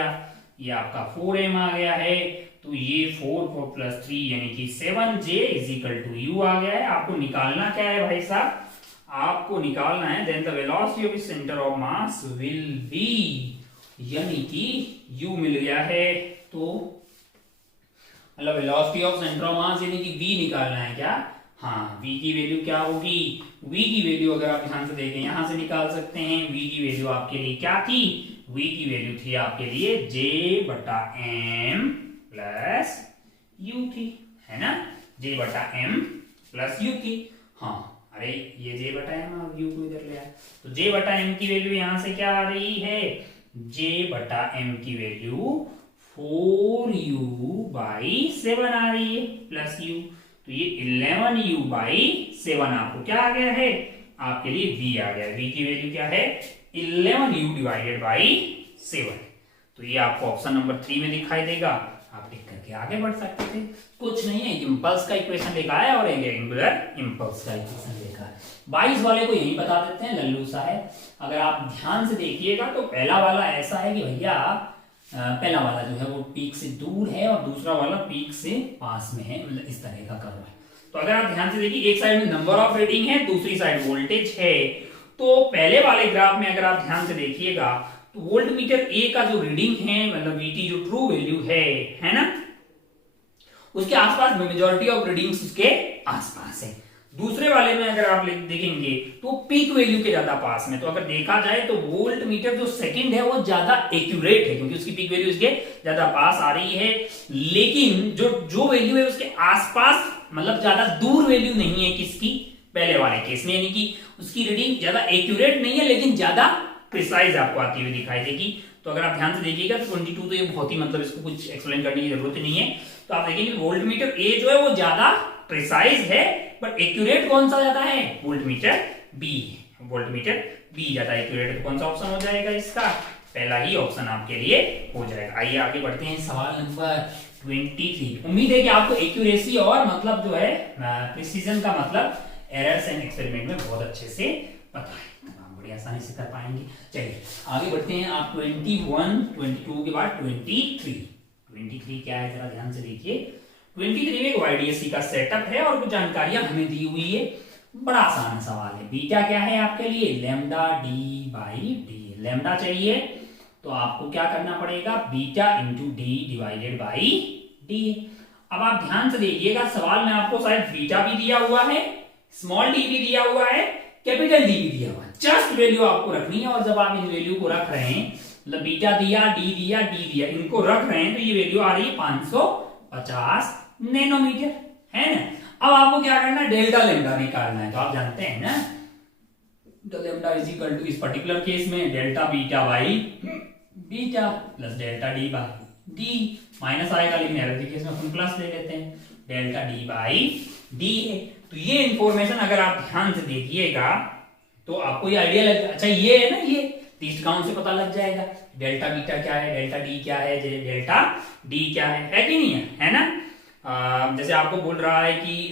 ये आपका 4M आ गया है, तो ये 4 प्लस 3 यानी कि 7J is equal to U आ गया है। आपको निकालना क्या है भाई साहब, आपको निकालना है then the velocity of centre of mass will be, यानी कि U मिल गया है, तो मतलब velocity of centre of mass यानी कि V निकालना है क्या, हाँ V की वैल्यू क्या होगी, V की वैल्यू अगर आप ध्यान से देखें यहां से निकाल सकते हैं। V की वैल्यू आपके लिए क्या थी, V की वैल्यू थी आपके लिए J बटा M प्लस U थी, है ना, J बटा M प्लस U थी। हाँ अरे ये J बटा M और U को इधर ले आया, तो J बटा M की वैल्यू यहां से क्या आ रही है, J बटा M की वैल्यू 4U बाई 7 आ रही है प्लस U, तो ये 11U बाई 7 आपको क्या आ गया है, आपके लिए V आ गया। V की वैल्यू क्या है 11U डिवाइडेड बाई 7, तो ये आपको ऑप्शन नंबर 3 में दिखाई देगा। आप लिख करके आगे बढ़ सकते थे, कुछ नहीं है, इम्पल्स का इक्वेशन लिखा है और एक एंगुलर इम्पल्स का इक्वेशन लिखा है। 22 वाले को यही बता देते हैं, लल्लू सा है। अगर आप ध्यान से देखिएगा तो पहला वाला ऐसा है कि भैया पहला वाला जो है वो पीक से दूर है और दूसरा वाला पीक से पास में है, मतलब इस तरह का कर्व है। तो अगर आप ध्यान से देखिए एक साइड में नंबर ऑफ रीडिंग है, दूसरी साइड वोल्टेज है। तो पहले वाले ग्राफ में अगर आप ध्यान से देखिएगा तो वोल्ट मीटर ए का जो रीडिंग है मतलब वीटी जो ट्रू वैल्यू है ना, उसके आसपास मेजॉरिटी ऑफ रीडिंग्स उसके आसपास है। दूसरे वाले में अगर आप देखेंगे तो पीक वैल्यू के ज्यादा पास में, तो अगर देखा जाए तो वोल्ट मीटर जो सेकंड है वो ज्यादा एक्यूरेट है क्योंकि उसकी पीक वैल्यू उसके ज्यादा पास आ रही है, लेकिन जो वैल्यू है उसके आसपास मतलब ज्यादा दूर वैल्यू नहीं है किसकी, पहले वाले केस में, यानी कि उसकी रीडिंग ज्यादा एक्यूरेट नहीं है लेकिन ज्यादा प्रिसाइज आपको आती हुई दिखाई देगी। तो अगर आप ध्यान से देखिएगा तो 22 तो ये बहुत ही मतलब इसको कुछ एक्सप्लेन करने की जरूरत नहीं है। तो आप देखेंगे वोल्ट मीटर ए जो है वो ज्यादा प्रिसाइज है, बट एक्यूरेट कौन सा ज्यादा है, voltmeter B, voltmeter B ज्यादा एक्यूरेट। तो कौन सा ऑप्शन हो जाएगा इसका, पहला ही ऑप्शन आपके लिए हो जाएगा। आइए आगे बढ़ते हैं, सवाल नंबर 23। उम्मीद है कि आपको एक्यूरेसी और मतलब जो है प्रिसीजन का मतलब एरर्स एंड एक्सपेरिमेंट में बहुत अच्छे से पता है, बड़ी आसानी से कर पाएंगे। चलिए आगे बढ़ते हैं। आप 21, 22 के बाद 23 क्या है जरा ध्यान से देखिए। 23 में YDSC का सेटअप है और कुछ जानकारियां हमें दी हुई है। बड़ा आसान सवाल है। बीटा क्या है आपके लिए, lambda D by D. Lambda चाहिए तो आपको क्या करना पड़ेगा, beta into D divided by D. अब आप ध्यान से देखिएगा सवाल में आपको शायद बीटा भी दिया हुआ है, स्मॉल डी भी दिया हुआ है, कैपिटल डी भी दिया हुआ है। जस्ट वैल्यू आपको रखनी है और जब आप इन वैल्यू को रख रहे हैं, मतलब बीटा दिया, डी दिया, डी दिया, इनको रख रहे हैं तो ये वैल्यू आ रही है 550 नैनोमीटर, है ना। अब आपको क्या करना है, डेल्टा लैम्डा निकालना है। तो आप जानते हैं ना लैम्डा इज इक्वल टू इस पर्टिकुलर केस में delta beta by beta plus delta D by D. Minus आएगा लेकिन एरर के केस में हम प्लस ले लेते हैं, डेल्टा डी बाई डी है। तो ये इंफॉर्मेशन अगर आप ध्यान से देखिएगा तो आपको ये आइडिया लग, अच्छा ये है ना, ये लीस्ट काउंट से पता लग जाएगा डेल्टा बीटा क्या है, डेल्टा डी क्या है, डेल्टा डी क्या है कि नहीं है ना। जैसे आपको बोल रहा है कि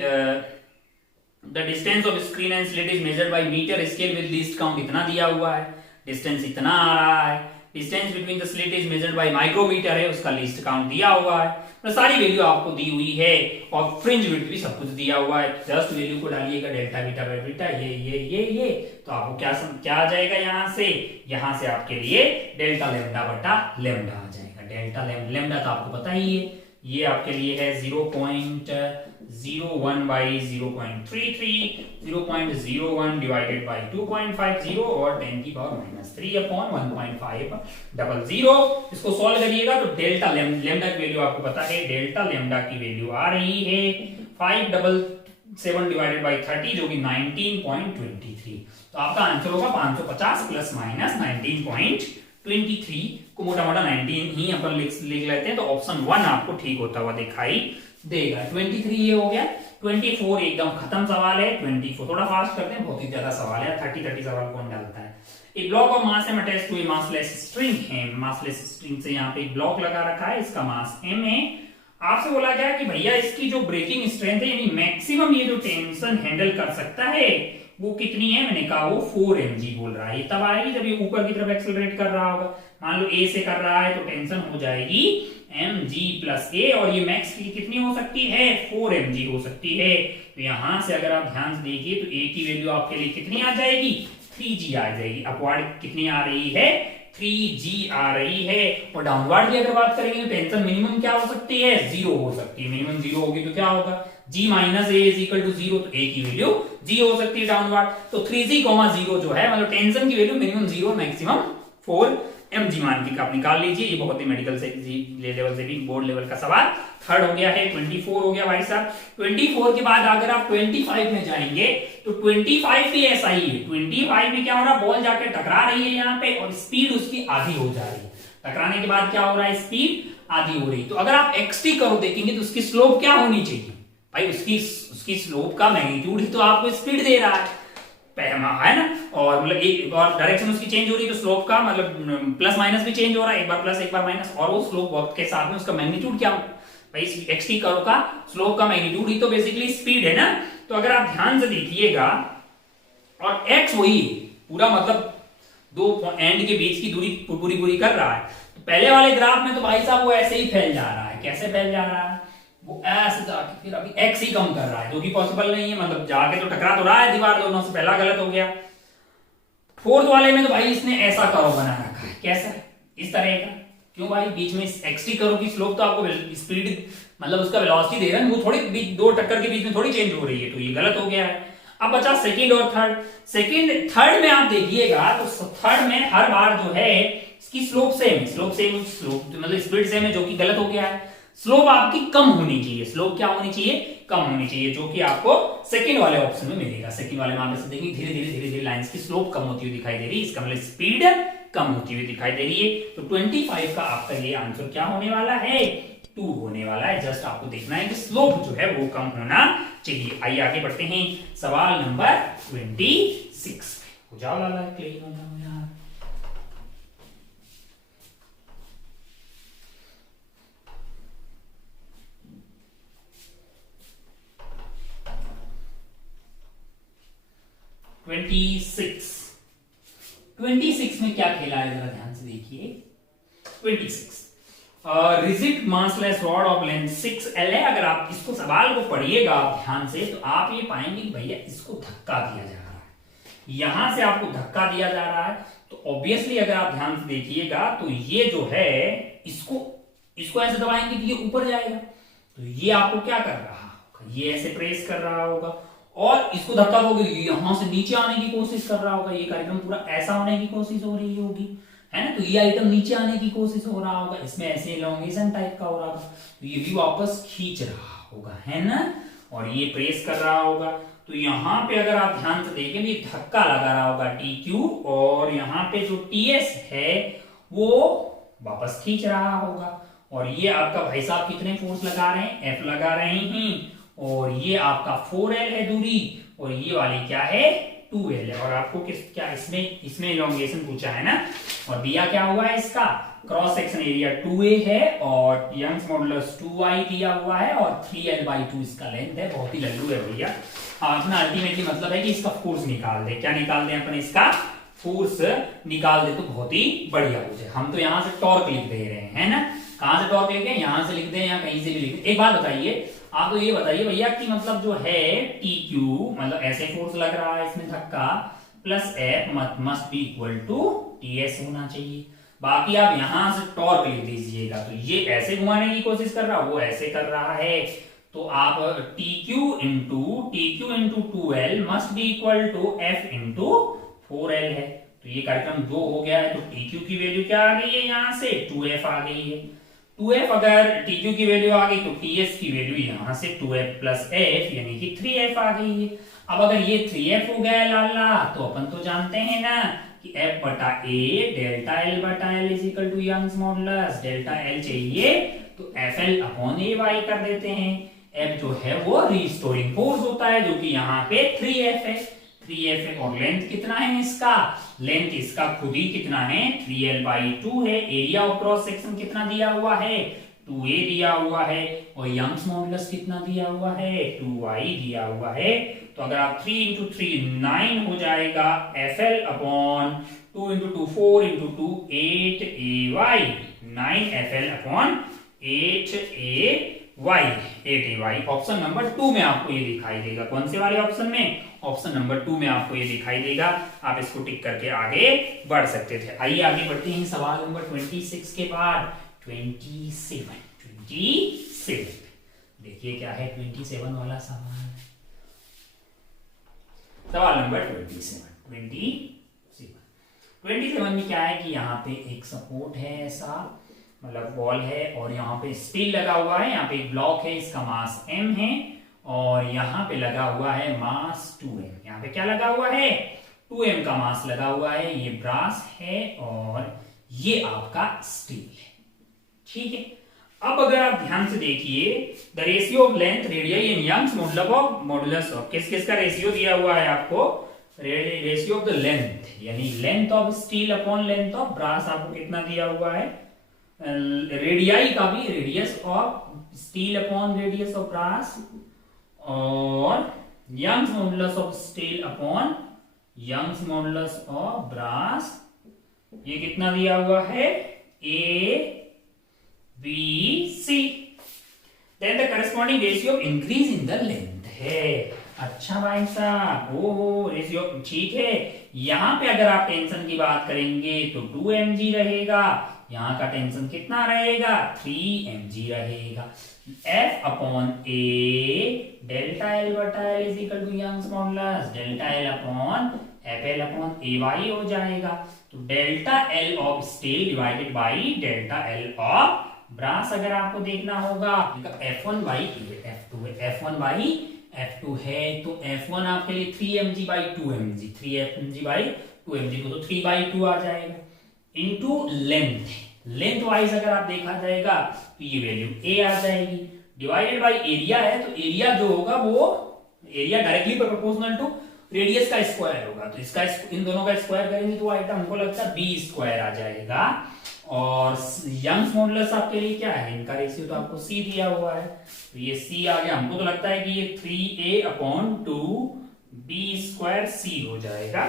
the distance of screen and slit is measured by metre scale with least count इतना दिया हुआ है, डिस्टेंस इतना आ रहा है। Distance between the slit is measured by micrometer है, उसका लीस्ट काउंट दिया हुआ है। तो सारी वैल्यू आपको दी हुई है और फ्रिंज विड्थ भी सब कुछ दिया हुआ है। जस्ट वैल्यू को डालिएगा डेल्टा बीटा बाय बीटा, ये तो आपको क्या आ जाएगा, यहां से आपके लिए डेल्टा लैम्डा बटा लैम्डा आ जाएगा। डेल्टा लैम्डा तो आपको पता ही है, ये आपके लिए है 0.01 बाई 0.33, 0.01 डिवाइडेड बाई 2.50 और 10⁻³ अपॉन 1.500। इसको सॉल्व करिएगा तो डेल्टा लैम्डा की वैल्यू आपको पता है, डेल्टा लैम्डा की वैल्यू आ रही है 577 डिवाइडेड बाई 30 जो कि 19.23। तो आपका आंसर होगा 550 प्लस माइनस 19.23 को मोटा मोटा 19 ही अपन लिख लेते हैं, तो ऑप्शन 1 आपको ठीक होता हुआ दिखाई देगा। 23 ये हो गया। 24 एकदम खत्म सवाल है। 24 थोड़ा फास्ट करते हैं, बहुत ही ज्यादा सवाल है, 30 सवाल कौन डालता है। एक block of mass M attach to a massless string है, मासलेस स्ट्रिंग से यहाँ पे एक ब्लॉक लगा रखा है, इसका मास m है। आपसे बोला गया कि भैया इसकी जो ब्रेकिंग स्ट्रेंथ है यानी मैक्सिमम ये जो टेंशन हैंडल कर सकता है वो कितनी है, मैंने कहा वो 4 mg बोल रहा है। ये तब आएगी जब ये ऊपर की तरफ एक्सेलरेट कर रहा होगा। मान लो a से कर रहा है तो टेंशन हो जाएगी mg प्लस a, और ये मैक्स की कितनी हो सकती है 4 mg हो सकती है। तो यहां से अगर आप ध्यान से देखिए तो a की वैल्यू आपके लिए कितनी आ जाएगी 3g आ जाएगी। अपवर्ड कितनी आ रही है 3g आ रही है। और डाउनवर्ड की अगर बात करेंगे तो टेंशन मिनिमम क्या हो सकती है 0 हो सकती है। मिनिमम 0 होगी तो क्या होगा g minus a is equal to 0, तो a की वैल्यू g हो सकती है डाउनवर्ड। तो 3g 0 जो है मतलब टेंशन की वैल्यू मिनिमम 0 मैक्सिमम 4 mg मान के आप निकाल लीजिए। ये बहुत ही मेडिकल से लेवल से भी बोर्ड लेवल का सवाल। थर्ड हो गया है 24 हो गया भाई साहब। 24 के बाद अगर आप 25 में जाएंगे तो 25 भी ऐसा ही है। 25 में क्या हो रहा है बॉल जाके टकरा रही है यहाँ पे और स्पीड उसकी आधी हो जा रही है। टकराने के बाद क्या हो रहा है स्पीड आधी हो रही। तो अगर आप xt करो देखेंगे तो उसकी स्लोप क्या होनी चाहिए भाई, उसकी स्लोप का मैग्नीट्यूड ही तो आपको स्पीड दे रहा है ना। और मतलब एक और डायरेक्शन उसकी चेंज हो रही है तो स्लोप का मतलब प्लस माइनस भी चेंज हो रहा है, एक बार प्लस एक बार माइनस, और वो स्लोप वक्त के साथ में उसका मैग्नीट्यूड क्या भाई xt कर्व का स्लोप का मैग्नीट्यूड ही तो बेसिकली स्पीड है ना। तो अगर आप ध्यान से देखिएगा और x वही पूरा मतलब दो एंड के बीच की दूरी पूरी कर रहा है। तो पहले वाले ग्राफ में तो भाई साहब वो ऐसे ही फैल जा रहा है। कैसे फैल जा रहा है वो ऐसे जाके फिर अभी x ही कम कर रहा है जो कि पॉसिबल नहीं है। मतलब जाके तो टकरा तो रहा है दीवार दोनों से, पहला गलत हो गया। फोर्थ वाले में तो भाई इसने ऐसा कर्व बना रखा है, कैसा इस तरह का। क्यों भाई बीच में xt कर्व की स्लोप तो आपको स्पीड मतलब उसका वेलोसिटी दे रहा है, वो थोड़ी दो टक्कर के बीच में थोड़ी चेंज हो रही है, तो ये गलत हो गया है। अब बचा सेकंड और थर्ड। थर्ड में आप देखिएगा तो थर्ड में हर बार जो है इसकी स्लोप सेम मतलब स्पीड सेम है जो कि गलत हो गया है। स्लोप आपकी कम होनी चाहिए, स्लोप क्या होनी चाहिए कम होनी चाहिए, जो कि आपको सेकंड वाले ऑप्शन में मिलेगा। सेकंड वाले में आप ऐसे देखेंगे धीरे धीरे लाइंस की स्लोप कम होती हुई दिखाई दे रही है, इसका मतलब स्पीड कम होती हुई दिखाई दे रही है। तो 25 का आपका ये आंसर क्या होने वाला है 2 होने वाला है। जस्ट आपको देखना है कि स्लोप जो है वो कम होना चाहिए। आइए आगे बढ़ते हैं सवाल नंबर 26 हो जाओ लाला क्लियर हो जाओ यार। ट्वेंटी सिक्स में क्या खेला है जरा ध्यान से देखिए। 26 rigid massless rod of length 6L है। अगर आप इसको सवाल को पढ़िएगा आप ध्यान से तो आप ये पाएंगे कि भैया इसको धक्का दिया जा रहा है, यहां से आपको धक्का दिया जा रहा है। तो ऑब्वियसली अगर आप ध्यान से देखिएगा तो ये जो है इसको ऐसे दबाएंगे कि ये ऊपर जाएगा, तो ये आपको क्या कर रहा होगा ये ऐसे प्रेस कर रहा होगा, और इसको धक्का दोगे यहां से नीचे आने की कोशिश कर रहा होगा। ये कार्यक्रम पूरा ऐसा होने की कोशिश हो रही होगी है ना, तो ये आइटम नीचे आने की कोशिश हो रहा होगा, इसमें ऐसे एलोंगेशन टाइप का हो रहा होगा, तो ये भी वापस खींच रहा होगा है ना, और ये प्रेस कर रहा होगा। तो यहाँ पे अगर आप ध्यान से देखें ये धक्का लगा रहा होगा TQ, और यहाँ पे जो TS है वो वापस खींच रहा होगा। और ये आपका भाई साहब कितने फोर्स लगा रहे हैं F लगा रहे हैं, और ये आपका 4L है दूरी, और ये वाली क्या है 2L है। और आपको क्या इसमें इलोंगेशन पूछा है ना, और दिया क्या हुआ है इसका क्रॉस सेक्शन एरिया 2A है, और यंग्स मॉडुलस 2y दिया हुआ है, और 3L/2 इसका लेंथ है। बहुत ही लल्लू है भैया। अपना अल्टीमेटली मतलब है कि इसका फोर्स निकाल दे। क्या निकाल दे अपन इसका फोर्स निकाल दे तो बहुत ही बढ़िया हो जाए। हम तो यहाँ से टॉर्क लिख दे रहे हैं है ना, कहां से टॉर्क लिखे यहाँ से लिख दे या कहीं से भी लिख दे। एक बात बताइए आप तो ये बताइए भैया कि मतलब जो है TQ मतलब ऐसे फोर्स लग रहा है इसमें धक्का plus F must be equal to TS होना चाहिए। बाकी आप यहां से टॉर्क लिख दीजिएगा, तो ये ऐसे घुमाने की कोशिश कर रहा है वो ऐसे कर रहा है, तो आप TQ into 2L must be equal to F into 4L है। तो ये कार्यक्रम जो हो गया है, तो TQ की वैल्यू क्या आ गई है यहाँ से 2F आ गई है। 2F अगर TQ की वैल्यू आ गई तो TS की वैल्यू यहां से 2F प्लस F यानी कि 3F आ गई है। अब अगर ये 3F हो गया लाला तो अपन तो जानते हैं ना कि F बटा A डेल्टा L बटा L is equal to Young's modulus delta L चाहिए तो FL अपॉन AY कर देते हैं। F जो है वो रिस्टोरिंग फोर्स होता है जो कि यहाँ पे 3F है। 3f है। और लेंथ कितना है इसका, लेंथ इसका खुद ही कितना है 3l/2 है। एरिया ऑफ क्रॉस सेक्शन कितना दिया हुआ है 2a दिया हुआ है। और यंग्स मॉडुलस कितना दिया हुआ है 2y दिया हुआ है। तो अगर आप 3 इंटू 3 9 हो जाएगा, FL/2 into 2 4 into 2 8ay, 9FL/8ay। Option number 2 में आपको ये दिखाई देगा। कौन से वाले ऑप्शन में, ऑप्शन नंबर 2 में आपको ये दिखाई देगा। आप इसको टिक करके आगे बढ़ सकते थे। आइए आगे बढ़ते हैं सवाल नंबर 26 के बाद 27। देखिए क्या है 27 वाला सवाल। सवाल नंबर 27 में क्या है कि यहाँ पे एक सपोर्ट है, ऐसा मतलब वॉल है, और यहाँ पे स्टील लगा हुआ है। यहाँ पे एक ब्लॉक है, इसका मास m है, और यहाँ पे लगा हुआ है मास 2m। यहाँ पे क्या लगा हुआ है 2m का मास लगा हुआ है। ये ब्रास है और ये आपका स्टील है, ठीक है। अब अगर आप ध्यान से देखिए, the ratio of length radius and Young's modulus of, किस किस का रेशियो दिया हुआ है आपको, रेशियो ऑफ द लेंथ, यानी length of steel upon length of brass आपको कितना दिया हुआ है, रेडियाई का भी, radius of steel upon radius of brass, और Young's modulus of steel upon Young's modulus of brass, ये कितना दिया हुआ है ABC। Then the corresponding ratio of increase in the length है। अच्छा भाई साहब, ओहो रेशियो ठीक है। यहाँ पे अगर आप टेंशन की बात करेंगे तो 2mg रहेगा, यहाँ का टेंशन कितना रहेगा 3mg रहेगा। F/A delta L/L is equal to Young's modulus delta L/FL/AY हो जाएगा। तो delta L of steel divided by delta L of brass अगर आपको देखना होगा, F1/F2 है, तो F1 आपके लिए 3mg/2mg, 3mg/2mg को तो 3/2 आ जाएगा, इनटू लेंथ वाइज अगर आप देखा जाएगा तो ये वैल्यू a आ जाएगी, डिवाइडेड बाई एरिया है, तो एरिया जो होगा वो area directly proportional to radius का स्क्वायर होगा। तो इसका इन दोनों का स्क्वायर करेंगे तो आइटम हमको लगता है b² आ जाएगा। और यंग्स मॉडुलस आपके लिए क्या है, इनका रेशियो तो आपको c दिया हुआ है, तो ये c आ गया। हमको तो लगता है कि ये 3a/2b²c हो जाएगा।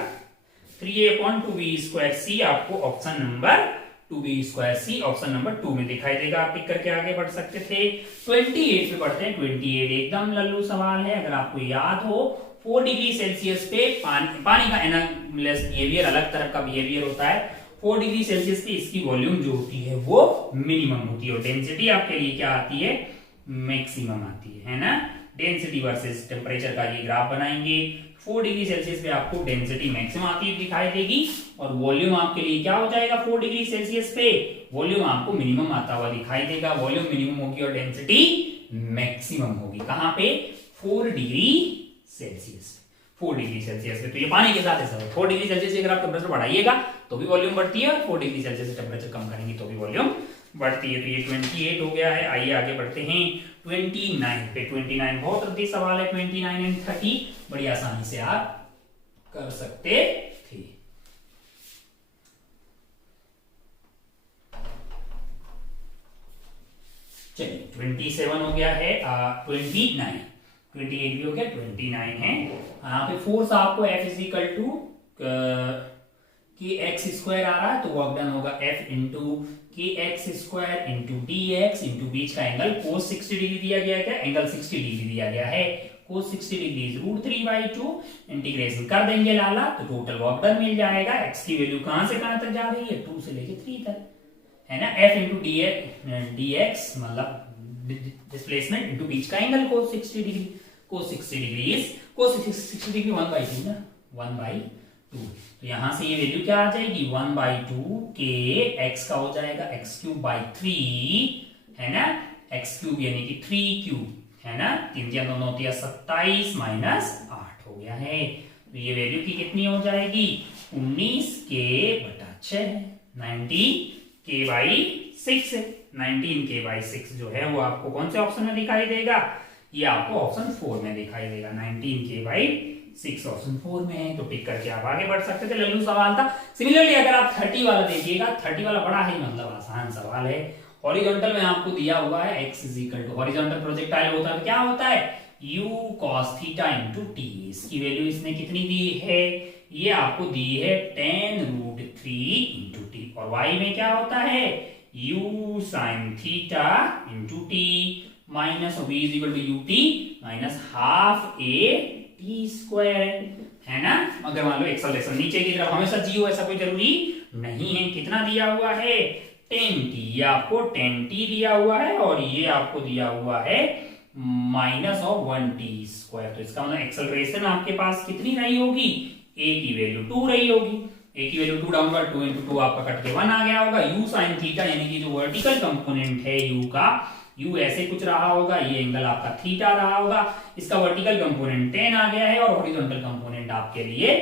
3a/2b²c आपको option number 2b²c option number 2 में दिखाई देगा। आप टिक करके आगे बढ़ सकते थे। 28 पे बढ़ते हैं। 28 एकदम लल्लू सवाल है। अगर आपको याद हो 4 डिग्री सेल्सियस पे पानी का एनालिसिस बिहेवियर अलग तरह का बिहेवियर होता है। 4 डिग्री सेल्सियस पे इसकी वॉल्यूम जो होती है वो मिनिमम होती है, और डेंसिटी आपके लिए क्या आती है मैक्सिमम आती है ना। डेंसिटी वर्सेस टेम्परेचर का ये ग्राफ बनाएंगे। 4 डिग्री सेल्सियस पे आपको डेंसिटी मैक्सिमम आती दिखाई देगी, और वॉल्यूम आपके लिए क्या हो जाएगा 4 डिग्री सेल्सियस पे वॉल्यूम आपको मिनिमम आता हुआ दिखाई देगा। वॉल्यूम मिनिमम होगी और डेंसिटी मैक्सिमम होगी कहां पे 4 डिग्री सेल्सियस। 4 डिग्री सेल्सियस पे तो ये पानी के साथ ऐसा है। 4 डिग्री सेल्सियस से अगर आप टेम्परेचर बढ़ाइएगा तो भी वॉल्यूम बढ़ती है, और 4 डिग्री सेल्सियस से टेम्परेचर कम करेंगे तो भी वॉल्यूम बढ़ती है। तो ये 28 हो गया है। आइए आगे बढ़ते हैं 29 पे। 29 बहुत रद्दी सवाल है। 29 एंड 30 बड़ी आसानी से आप कर सकते थे। चलिए 27 हो गया है। 29 28 भी हो गया, 29 है। यहाँ पे फोर्स आपको F is equal to kx² आ रहा है, तो वर्क डन होगा F into kx² into dx into बीच का एंगल cos 60 डिग्री दिया गया है। क्या एंगल 60 डिग्री दिया गया है। cos 60 degree is √3/2। इंटीग्रेशन कर देंगे लाला तो टोटल वर्क डन मिल जाएगा। x की वैल्यू कहां से कहां तक जा रही है 2 से लेके 3 तक है ना। F इंटू dx मतलब डिस्प्लेसमेंट इंटू बीच का angle cos 60 degree. cos 60 degree is cos 60 degree 1/2 ना, 1/2। तो यहां से ये वैल्यू क्या आ जाएगी 1/2 के x का हो जाएगा x³/3 है ना। x³ यानी कि 3³ है ना। 3 दोनों होती है 27 -8 हो गया है। तो ये वैल्यू की कितनी हो जाएगी 19k/6 19k/6 19k/6 जो है वो आपको कौन से ऑप्शन में दिखाई देगा, ये आपको ऑप्शन 4 में दिखाई देगा। 19k/6 6 ऑप्शन 4 में है, तो टिक करके आप आगे बढ़ सकते थे। लल्लू सवाल था। सिमिलरली अगर आप 30 वाला देखिएगा, 30 वाला बड़ा ही मतलब आसान सवाल है। हॉरिजॉन्टल में आपको दिया हुआ है x is equal to, horizontal projectile होता है क्या होता है, u cos theta into T. इसकी वैल्यू इसने कितनी दी है, ये आपको दी है tan रूट 3 इंटू टी। और y में क्या होता है, u sin theta into T minus v is equal to U T minus half a T square, है ना। अगर मान लो एक्सेलरेशन नीचे की तरफ हमेशा जी हो ऐसा कोई जरूरी नहीं है। कितना दिया हुआ है, 10t, ये आपको 10t दिया हुआ है और ये आपको दिया हुआ है माइनस ऑफ 1t स्क्वायर। तो इसका मतलब एक्सेलरेशन आपके पास कितनी रही होगी, a की वैल्यू 2 रही होगी। a की वैल्यू 2 डाउनवर्ड, 2 into 2 आपका कट के 1 आ गया होगा। u sin थीटा यानी कि जो वर्टिकल कंपोनेंट है u का, u ऐसे कुछ रहा होगा, ये एंगल आपका थीटा रहा होगा, इसका वर्टिकल कंपोनेंट 10 आ गया है और हॉरिजॉन्टल कंपोनेंट आपके लिए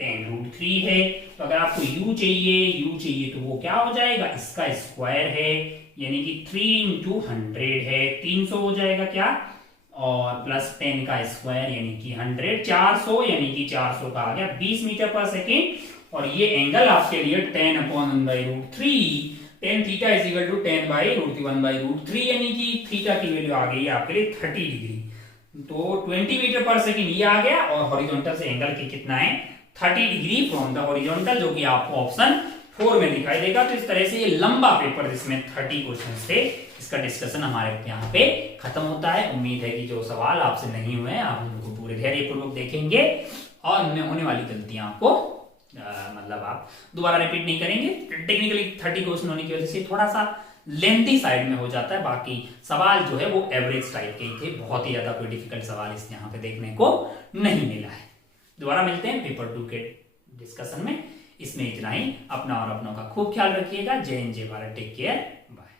tan रूट 3 है। तो अगर आपको u चाहिए तो वो क्या हो जाएगा, इसका स्क्वायर है यानी कि 3 into 100 है, 300 हो जाएगा क्या, और प्लस 10 का स्क्वायर यानी कि 100, 400 यानी कि 400 का आ गया 20 मीटर पर सेकेंड। और ये एंगल आपके लिए 10/1/√3, tan theta is equal to 10/√1/√3 यानी कि थीटा की वैल्यू आ गई आपके लिए 30 डिग्री। तो 20 मीटर पर सेकेंड ये आ गया और हॉरिजॉन्टल से एंगल की कितना है, 30 डिग्री फ्रॉम द हॉरिजॉन्टल, जो कि आपको ऑप्शन 4 में दिखाई देगा। तो इस तरह से ये लंबा पेपर जिसमें 30 क्वेश्चन थे, इसका डिस्कशन हमारे यहाँ पे खत्म होता है। उम्मीद है कि जो सवाल आपसे नहीं हुए आप उनको पूरे धैर्यपूर्वक देखेंगे और उनमें होने वाली गलतियां आपको मतलब आप दोबारा रिपीट नहीं करेंगे। टेक्निकली 30 क्वेश्चन होने की वजह से थोड़ा सा लेंथी साइड में हो जाता है, बाकी सवाल जो है वो एवरेज टाइप के ही थे, बहुत ही ज्यादा कोई डिफिकल्ट सवाल इस यहाँ पे देखने को नहीं मिला है। दोबारा मिलते हैं पेपर 2 के डिस्कशन में। इसमें इतना ही। अपना और अपनों का खूब ख्याल रखिएगा। जय हिंद, जय भारत, टेक केयर, बाय।